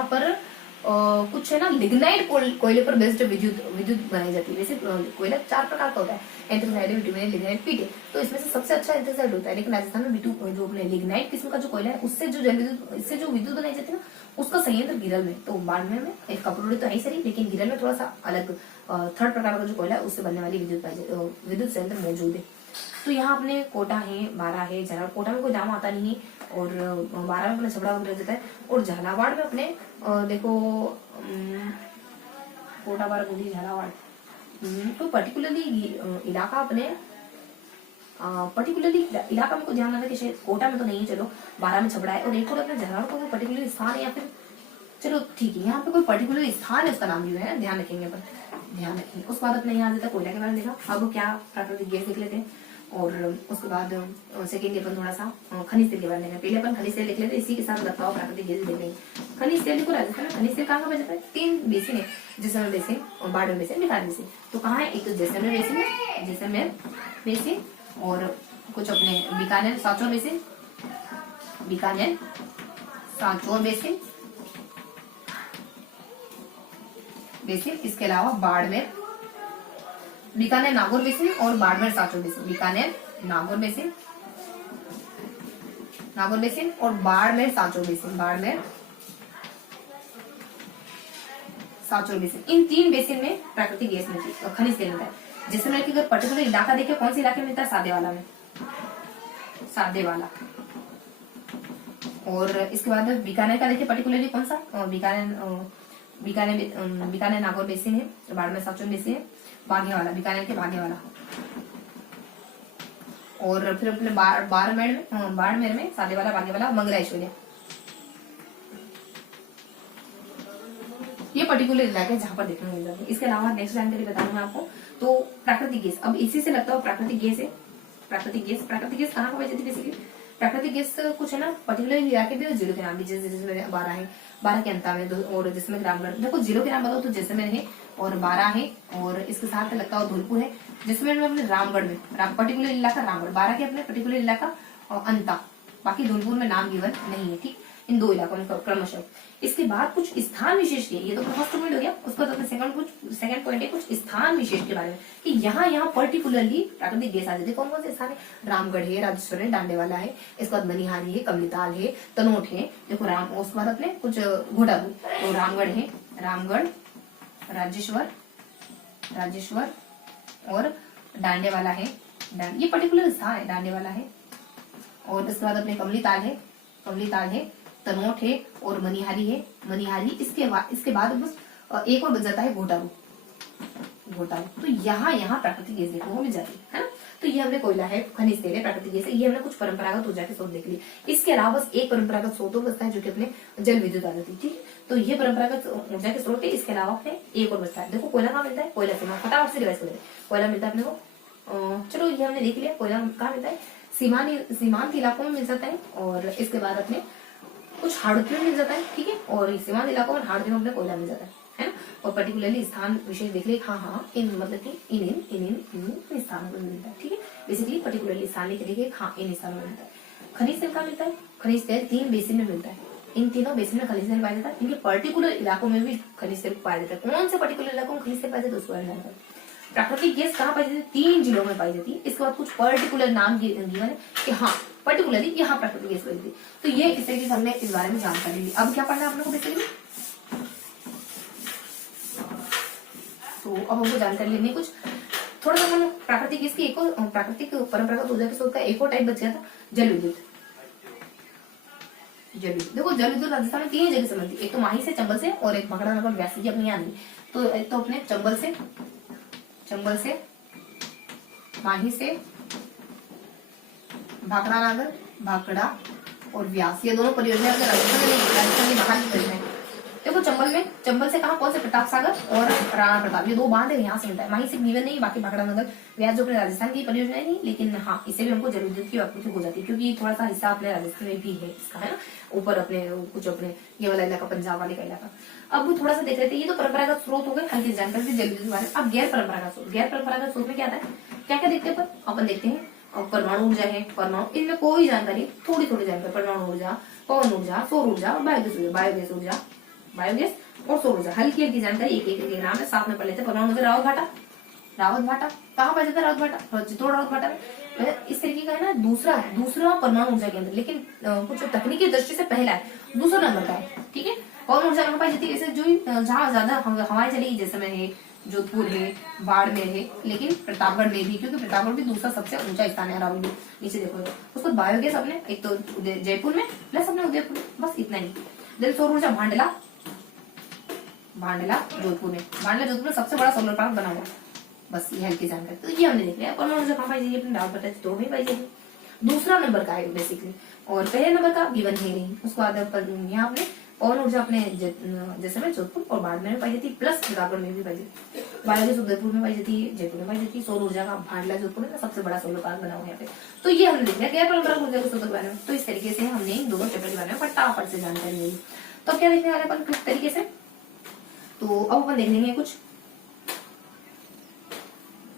पर कुछ है ना लिग्नाइट कोयले पर बेस्ड विद्युत बनाई जाती है। वैसे कोयला 4 प्रकार का होता है, एंथ्रासाइट, बिटुमेन, लिग्नाइट, पीटे, तो इसमें से सबसे अच्छा एंथ्रासाइट होता है, लेकिन राजस्थान में जो अपने लिग्नाइट किस्म का जो कोयला है उससे जो विद्युत बनाई जाती है ना, उसका संयंत्र गिरल में, तो बाड़मेर में एक कपड़ोड़ी तो है सही, लेकिन गिरल में थोड़ा सा अलग थर्ड प्रकार का जो कोयला है उससे बनने वाली विद्युत संयंत्र मौजूद है। तो यहाँ अपने कोटा है, बारा है, झालावाड़, कोटा में कोई नाम आता नहीं है, और बारा में अपने छबड़ा वगैरह जाता है, और झालावाड़ में अपने देखो कोटा, बारा, बूंदी, झालावाड़, तो पर्टिकुलरली इलाका अपने पर्टिकुलरली इलाका में को ध्यान रखना कि शायद कोटा में तो नहीं है, चलो बारा में छबड़ा है, और एक और अपने झालावाड़ को कोई पर्टिकुलर स्थान है, या फिर चलो ठीक है यहाँ पे कोई पर्टिकुलर स्थान है, उसका नाम भी है, ध्यान रखेंगे अपन, ध्यान रखेंगे। उसके बाद अपने यहाँ जाता कोयला के बारे में देखा, अब क्या प्राकृतिक गैस देख लेते हैं, और उसके बाद सेकेंड अपन थोड़ा सा खनिज तेल के बारे में, पहले अपन खनिज तेल देख लेते हैं, इसी के साथ लगता हुआ प्राकृतिक गैस देख लेंगे। खनिज तेल देखो राजस्थान में खनिज तेल कहाँ का जाता है, 3 बेसिन है, जैसलमेर बेसिन और बाड़मेर बेसिन, बिकानेर बेसिन। तो कहाँ है, एक तो जैसलमेर बेसिन है, जैसलमेर बेसिन, और कुछ अपने बीकानेर सांचौर बेसिन, बीकानेर सांचौर बेसिन, इसके अलावा बाड़मेर, बीकानेर नागौर बेसिन और बाड़मेर सांचौर बेसिन, बीकानेर नागौर बेसिन, और बाड़मेर सांचौर बेसिन, बाड़मेर सांचौर बेसिन, इन 3 बेसिन में प्राकृतिक गैस मिलती है, खनिज तेल मिलता है। जैसलमेर की अगर पर्टिकुलर इलाका देखे, कौन से इलाके में मिलता है, सादेवाला में, सादेवाला। और इसके बाद बीकानेर का देखिए पर्टिकुलरली कौन सा, बीकानेर नागौर बेसिन है, बाड़मेर सांचौर बेसिन है, बाघेवाला, बीकानेर के बाघेवाला। और फिर अपने बाड़मेर में सादेवाला, बाघेवाला, मंगला, ऐश्वर्या, ये पर्टिकुलर इलाके जहां पर देखने को मिल जाते हैं। इसके अलावा नेक्स्ट जानकारी बताऊंगा मैं आपको, तो प्राकृतिक गैस, अब इसी से लगता है प्राकृतिक गैस है, प्राकृतिक गैस कहाँ पाई जाती है बेसिकली, प्राकृतिक गैस कुछ है ना पर्टिकुलर इलाके भी और जिलों के नाम भी, जैसे जिसमें बारा है, बारा के अंता में, और जिसमें रामगढ़, देखो जिलों के नाम बताओ तो जैसलमेर है और बारा है, और इसके साथ लगता हुआ धौलपुर है, जैसलमेर में अपने रामगढ़ में पर्टिकुलर इलाका रामगढ़, बारा के अपने पर्टिकुलर इलाका अंता, बाकी धौलपुर में नाम गिवन नहीं है, ठीक, इन 2 इलाकों में क्रमशः। इसके बाद कुछ स्थान विशेष के, ये तो फर्स्ट पॉइंट हो गया, उसके बाद सेकंड पॉइंट है कुछ स्थान विशेष के बारे में, कि यहाँ पर्टिकुलरली प्राकृतिक गैस आ जाती है। कौन कौन से स्थान है, रामगढ़ है, राजेश्वर है, डांडेवाला है, इसके बाद मनिहारी है, कमलीताल है, तनोट है, देखो उसके बाद अपने कुछ घोटाबू, तो रामगढ़, राजेश्वर और डांडेवाला है, ये पर्टिकुलर स्थान है, डांडेवाला है, और इसके बाद अपने कमलीताल है, तनोट है और मनिहारी है, इसके बाद बस एक और बच जाता है घोटाबू। तो यहाँ प्राकृतिक गैस देखने को मिल जाती है ना। तो ये हमने कोयला है, खनिज तेल है, प्राकृतिक गैस है, ये हमने कुछ परंपरागत ऊर्जा के स्रोत देख लिए। इसके अलावा बस एक परंपरागत स्रोत बचता है जो कि अपने जल विद्युत आ जाती है, ठीक है। तो ये परंपरागत ऊर्जा के स्रोत है, इसके अलावा अपने एक और बचता है। देखो कोयला कहाँ मिलता है, कोयला सीमा, फटाफट से रिवाइज कर लेते, कोयला मिलता है अपने को, चलो ये हमने देख लिया, कोयला कहाँ मिलता है, सीमांत इलाकों में मिल जाता है, और इसके बाद अपने कुछ हाड़ौती में मिल जाता है, ठीक है, और सीमांत इलाकों में हाड़ौती में अपने कोयला मिल जाता है ना। और पर्टिकुलरली स्थान विशेष देख ले, हाँ इन मतलब कि इन स्थानों पर मिलता है, ठीक है। बेसिकली पर्टिकुलरली स्थान लेके देखिए, हाँ इन स्थानों में मिलता है। खनिज तेल कहाँ मिलता है, खनिज तेल 3 बेसिन में मिलता है, इन तीनों बेसिन में खनिज तेल पाया जाता है। इनके पर्टिकुलर इलाकों में भी खनिज तेल पाया जाता है। कौन से पर्टिकुलर इलाकों में खनिज तेल पाया जाता है उसको बारे में। प्राकृतिक गैस कहाँ पाई जाती है? 3 जिलों में पाई जाती है। इसके बाद कुछ पर्टिकुलर नाम गिवन है कि हाँ पर्टिकुलरली यहाँ प्राकृतिक गैस पाई जाती है। तो ये इस तरीके से हमने इस बारे में जानकारी ली। अब क्या पढ़ना है आप लोगों को बेसिकली, तो अब हमको जानकारी लेनी कुछ थोड़ा सा। हम प्राकृतिक गैस की एक और प्राकृतिक परंपरागत ऊर्जा के स्रोत का एक और टाइप बच गया था, जल विद्युत। जल विद्युत देखो, जल विद्युत राजस्थान में 3 जगह से बनती है। एक तो माही से, चंबल से और एक भाखड़ा नगर व्यास की अपनी यानी। तो एक तो अपने चंबल से माही से, भाखड़ा नागर, भाखड़ा और व्यास, ये दोनों परियोजना राजस्थान के बाहर की परियोजना है। देखो चंबल से कहा कौन से प्रताप सागर और राणा प्रताप, ये 2 बांध है, यहाँ से मिलता है। माही से गिवन नहीं, बाकी भाखड़ा नगर व्यास जो अपने राजस्थान की परियोजना नहीं, लेकिन हाँ इससे भी हमको जल विद्युत की आपूर्ति हो जाती है, क्योंकि थोड़ा सा हिस्सा अपने राजस्थान में भी है इसका, है ना, ऊपर अपने कुछ अपने ये वाला इलाका, पंजाब वाले का इलाका। अब थोड़ा सा देख लेते हैं। ये तो परंपरागत स्रोत हो गए, हल्की जानकारी जल विद्युत बारे। अब गैर परंपरागत स्रोत में क्या आता है, क्या क्या देखते हैं अपन देखते हैं। परमाणु ऊर्जा है, परमाणु, इनमें कोई जानकारी, थोड़ी जानकारी। परमाणु ऊर्जा, पवन ऊर्जा, सौर ऊर्जा और बायोगैस और सौर ऊर्जा, हल्की जानकारी एक नाम है, साथ में पढ़ लेते हैं। परमाणु ऊर्जा रावत भाटा कहाँ पाया जाता है? रावत भाटा, चित्तौड़ रावत भाटा में। इस तरीके का है ना, दूसरा परमाणु ऊर्जा केंद्र, लेकिन कुछ तकनीकी दृष्टि से पहला है, दूसरा नंबर का है, ठीक है। पवन ऊर्जा कहाँ पाई जाती है? जैसे जो जहाँ ज्यादा हवाएं चलेगी, जैसे में है जोधपुर है, बाड़मेर है, लेकिन प्रतापगढ़ में भी, क्योंकि प्रतापगढ़ भी दूसरा सबसे ऊंचा स्थान है अरावली, नीचे देखो। उसको बायोगैस अपने एक तो जयपुर में प्लस अपने उदयपुर में, बस इतना ही। देन सौर ऊर्जा भांडला जोधपुर में सबसे बड़ा सोलर पार्क बना हुआ, बस ये हल्की जानकारी। तो ये हमने देख लिया। परमाणु ऊर्जा कहाँ पाई जाएगी? अपने रावत भाटा चित्तौड़ में पाई जाएगी, दूसरा नंबर का है बेसिकली। और पहले नंबर का गिवन है नहीं, उसको आधार पर यहाँ अपने पवन ऊर्जा अपने जैसे में जोधपुर और बाड़मेर में पाई जाती है, प्लस प्रतापगढ़ में भी पाई जाती है। बायोगैस उदयपुर में पाई जाती है, जयपुर में पाई जाती है। सौर ऊर्जा का भांडला जोधपुर में सबसे बड़ा सोलर पार्क बना हुआ है यहाँ पे। तो ये हमने देख लिया गैर परंपरागत ऊर्जा के स्रोत के बारे में। तो इस तरीके से हमने इन दोनों चैप्टर के बारे में फटाफट से जानकारी ली। तो क्या देखने वाले अपन किस तरीके से, तो अब अपन देख लेंगे कुछ,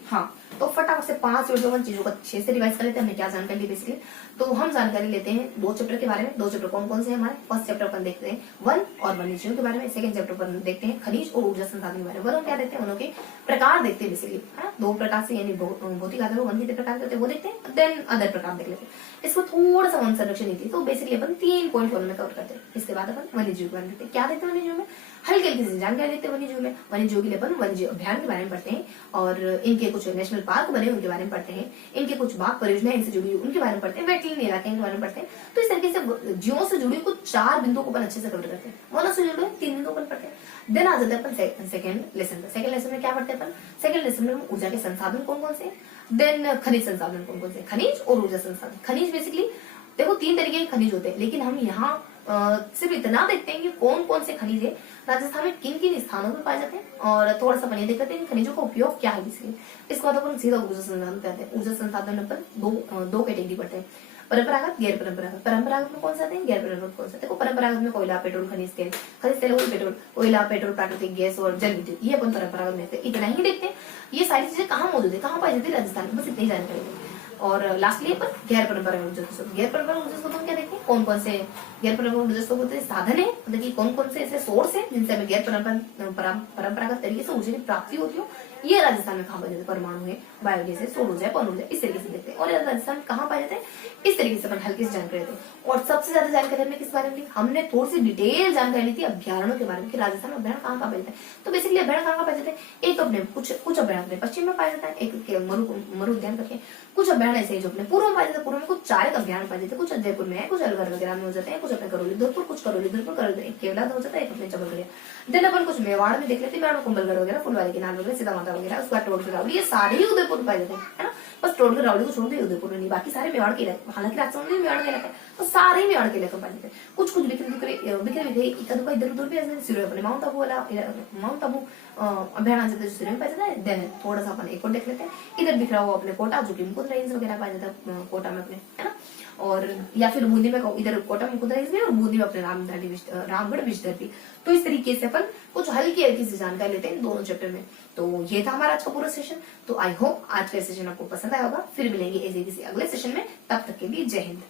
हाँ तो फटाफट से 5 चीजों को अच्छे से रिवाइज कर लेते हैं। हमने क्या जानकारी ली बेसिकली, तो हम जानकारी लेते हैं 2 चैप्टर के बारे में। 2 चैप्टर कौन कौन से हैं हमारे? फर्स्ट चैप्टर अपन देखते हैं वन और वन्यजीवों के बारे में। सेकंड चैप्टर पर देखते हैं खनिज और ऊर्जा संसाधन के बारे में। वन क्या देखते हैं, उनके प्रकार देखते हैं बेसिकली, है ना, 2 प्रकार से, यानी भौतिक आधार वन कितने प्रकार के होते हैं वो देखते हैं, देन अदर प्रकार देख लेते हैं। इसको थोड़ा सा वन संरक्षण नीति, तो बेसिकली अपन 3 पॉइंट में कवर करते हैं। इसके बाद अपन वन्यजीव के बारे में देखते हैं। क्या देखते हैं वन्यजीव में? हल्की से जानकारी देते हैं वन्यजीव में। वन्यजीव के लिए अपन वन्यजीव अभियान के बारे में पढ़ते हैं, और इनके कुछ नेशनल पार्क बने उनके बारे में पढ़ते हैं, इनके कुछ बाग परियोजना इनसे जुड़ी उनके बारे में पढ़ते हैं, वेटलैंड इलाके के बारे में पढ़ते हैं। तो इस तरीके से जीवों से जुड़ी कुछ 4 बिंदुओं को अपन अच्छे से कवर करते हैं। वनों से जुड़े 3 बिंदु अपन पढ़ते हैं। देन आ जाते हैं अपन सेकंड लेसन पर। सेकंड लेसन में क्या पढ़ते हैं अपन? सेकंड लेसन में ऊर्जा के संसाधन कौन कौन से, देन खनिज संसाधन कौन कौन से, खनिज और ऊर्जा संसाधन। खनिज बेसिकली देखो 3 तरीके के खनिज होते हैं, लेकिन हम यहाँ सिर्फ इतना देखते हैं कि कौन कौन से खनिज है, राजस्थान में किन किन स्थानों पर पाए जाते हैं, और थोड़ा सा अपन देखते हैं खनिजों का उपयोग क्या है इसलिए। इसके बाद अपन सीधा ऊर्जा संसाधन पे आते हैं। ऊर्जा संसाधन अपन दो कैटेगरी पढ़ते हैं, परंपरागत, गैर परंपरागत। परंपरागत में कौन सा आते हैं, गैर परंपरागत कौन सा? देखो परंपरागत में कोयला, पेट्रोल, खनिज तेल पेट्रोल, कोयला, पेट्रोल, प्राकृतिक गैस और जल विद्युत, ये अपन परंपरागत में इतना ही देखते हैं। ये सारी चीजें कहाँ मौजूद है, कहाँ पाई जाती है? राजस्थान में, बस इतनी जानकारी है। और लास्टली पर गैर परंपरागत ऊर्जा स्रोत। गैर परंपरागत ऊर्जा स्रोत क्या देखते हैं, कौन कौन से गैर परंपरागत ऊर्जा स्रोत होते हैं, साधन है, मतलब कि कौन कौन से ऐसे सोर्स है जिनसे हमें गैर परंपरागत तरीके से ऊर्जा की प्राप्ति होती हो। ये राजस्थान में कहाँ पाए जाते हैं? परमाणु है, बायोगैस है, सौर ऊर्जा है, पवन ऊर्जा, इस तरीके से देखते हैं। और राजस्थान में कहाँ पाए जाते हैं? इस तरीके से अपन हल्की से जानकारी देते हैं। और सबसे ज्यादा जानकारी हमने किस बारे में ली? हमने थोड़ी सी डिटेल जानकारी ली थी अभ्यारणों के बारे में, कि राजस्थान में अभ्यारण कहाँ पाए जाते हैं। तो बेसिकली अभ्यारण कहाँ पाए जाते हैं? एक तो अपने कुछ अभ्यारण अपने पश्चिम में पाए जाता है, एक मरु उद्यान करके, कुछ अभ्यारण ऐसे ही जो अपने पूर्व में पाए जाते हैं। पूर्व में कुछ 4 अभ्यारण पाए जाते हैं, कुछ जयपुर में है, कुछ अलवर वगैरह में हो जाते हैं, कुछ अपने करौली धोधपुर, कुछ करौली धोधपुर केवलाद हो जाता है, एक अपने जबलगढ़। देन अपन कुछ मेवाड़ में देख लेते हैं, मेवाड़ में कुंभलगढ़ वगैरह, फुलवारी किनार वगैरह, सीता माता वगैरह, उसके बाद टोडकर रावली, ये सारे ही उदयपुर पाए जाते हैं, है ना। बस टोडकर रावली को छोड़ दे उदयपुर में नहीं, बाकी सारे मेवाड़ के इलाके, हालांकि राजस्थान में मेवाड़ के इलाके, तो सारे ही मेवाड़ के इलाके पाए जाते हैं। कुछ बिखरे इधर उधर भी ऐसे सिरों अपने माउंट आबू अभ्यारण जाते हैं, सिरों में पाए जाता है। देन थोड़ा सा अपन एक और देख लेते हैं, इधर बिखरा हुआ अपने कोटा, जो कि मुकुंद रेंज वगैरह पाया जाता है कोटा में अपने, है ना। और या फिर बूंदी में इधर कोटा मुकुंद रेंज में, और बूंदी में अपने रामगढ़ विजयदर भी। तो इस तरीके से अपन कुछ हल्की सी जानकारी लेते हैं दोनों चैप्टर में। तो ये था हमारा आज का पूरा सेशन। तो आई होप आज का सेशन आपको पसंद आया होगा। फिर मिलेंगे ऐसे किसी अगले सेशन में, तब तक के लिए जय हिंद।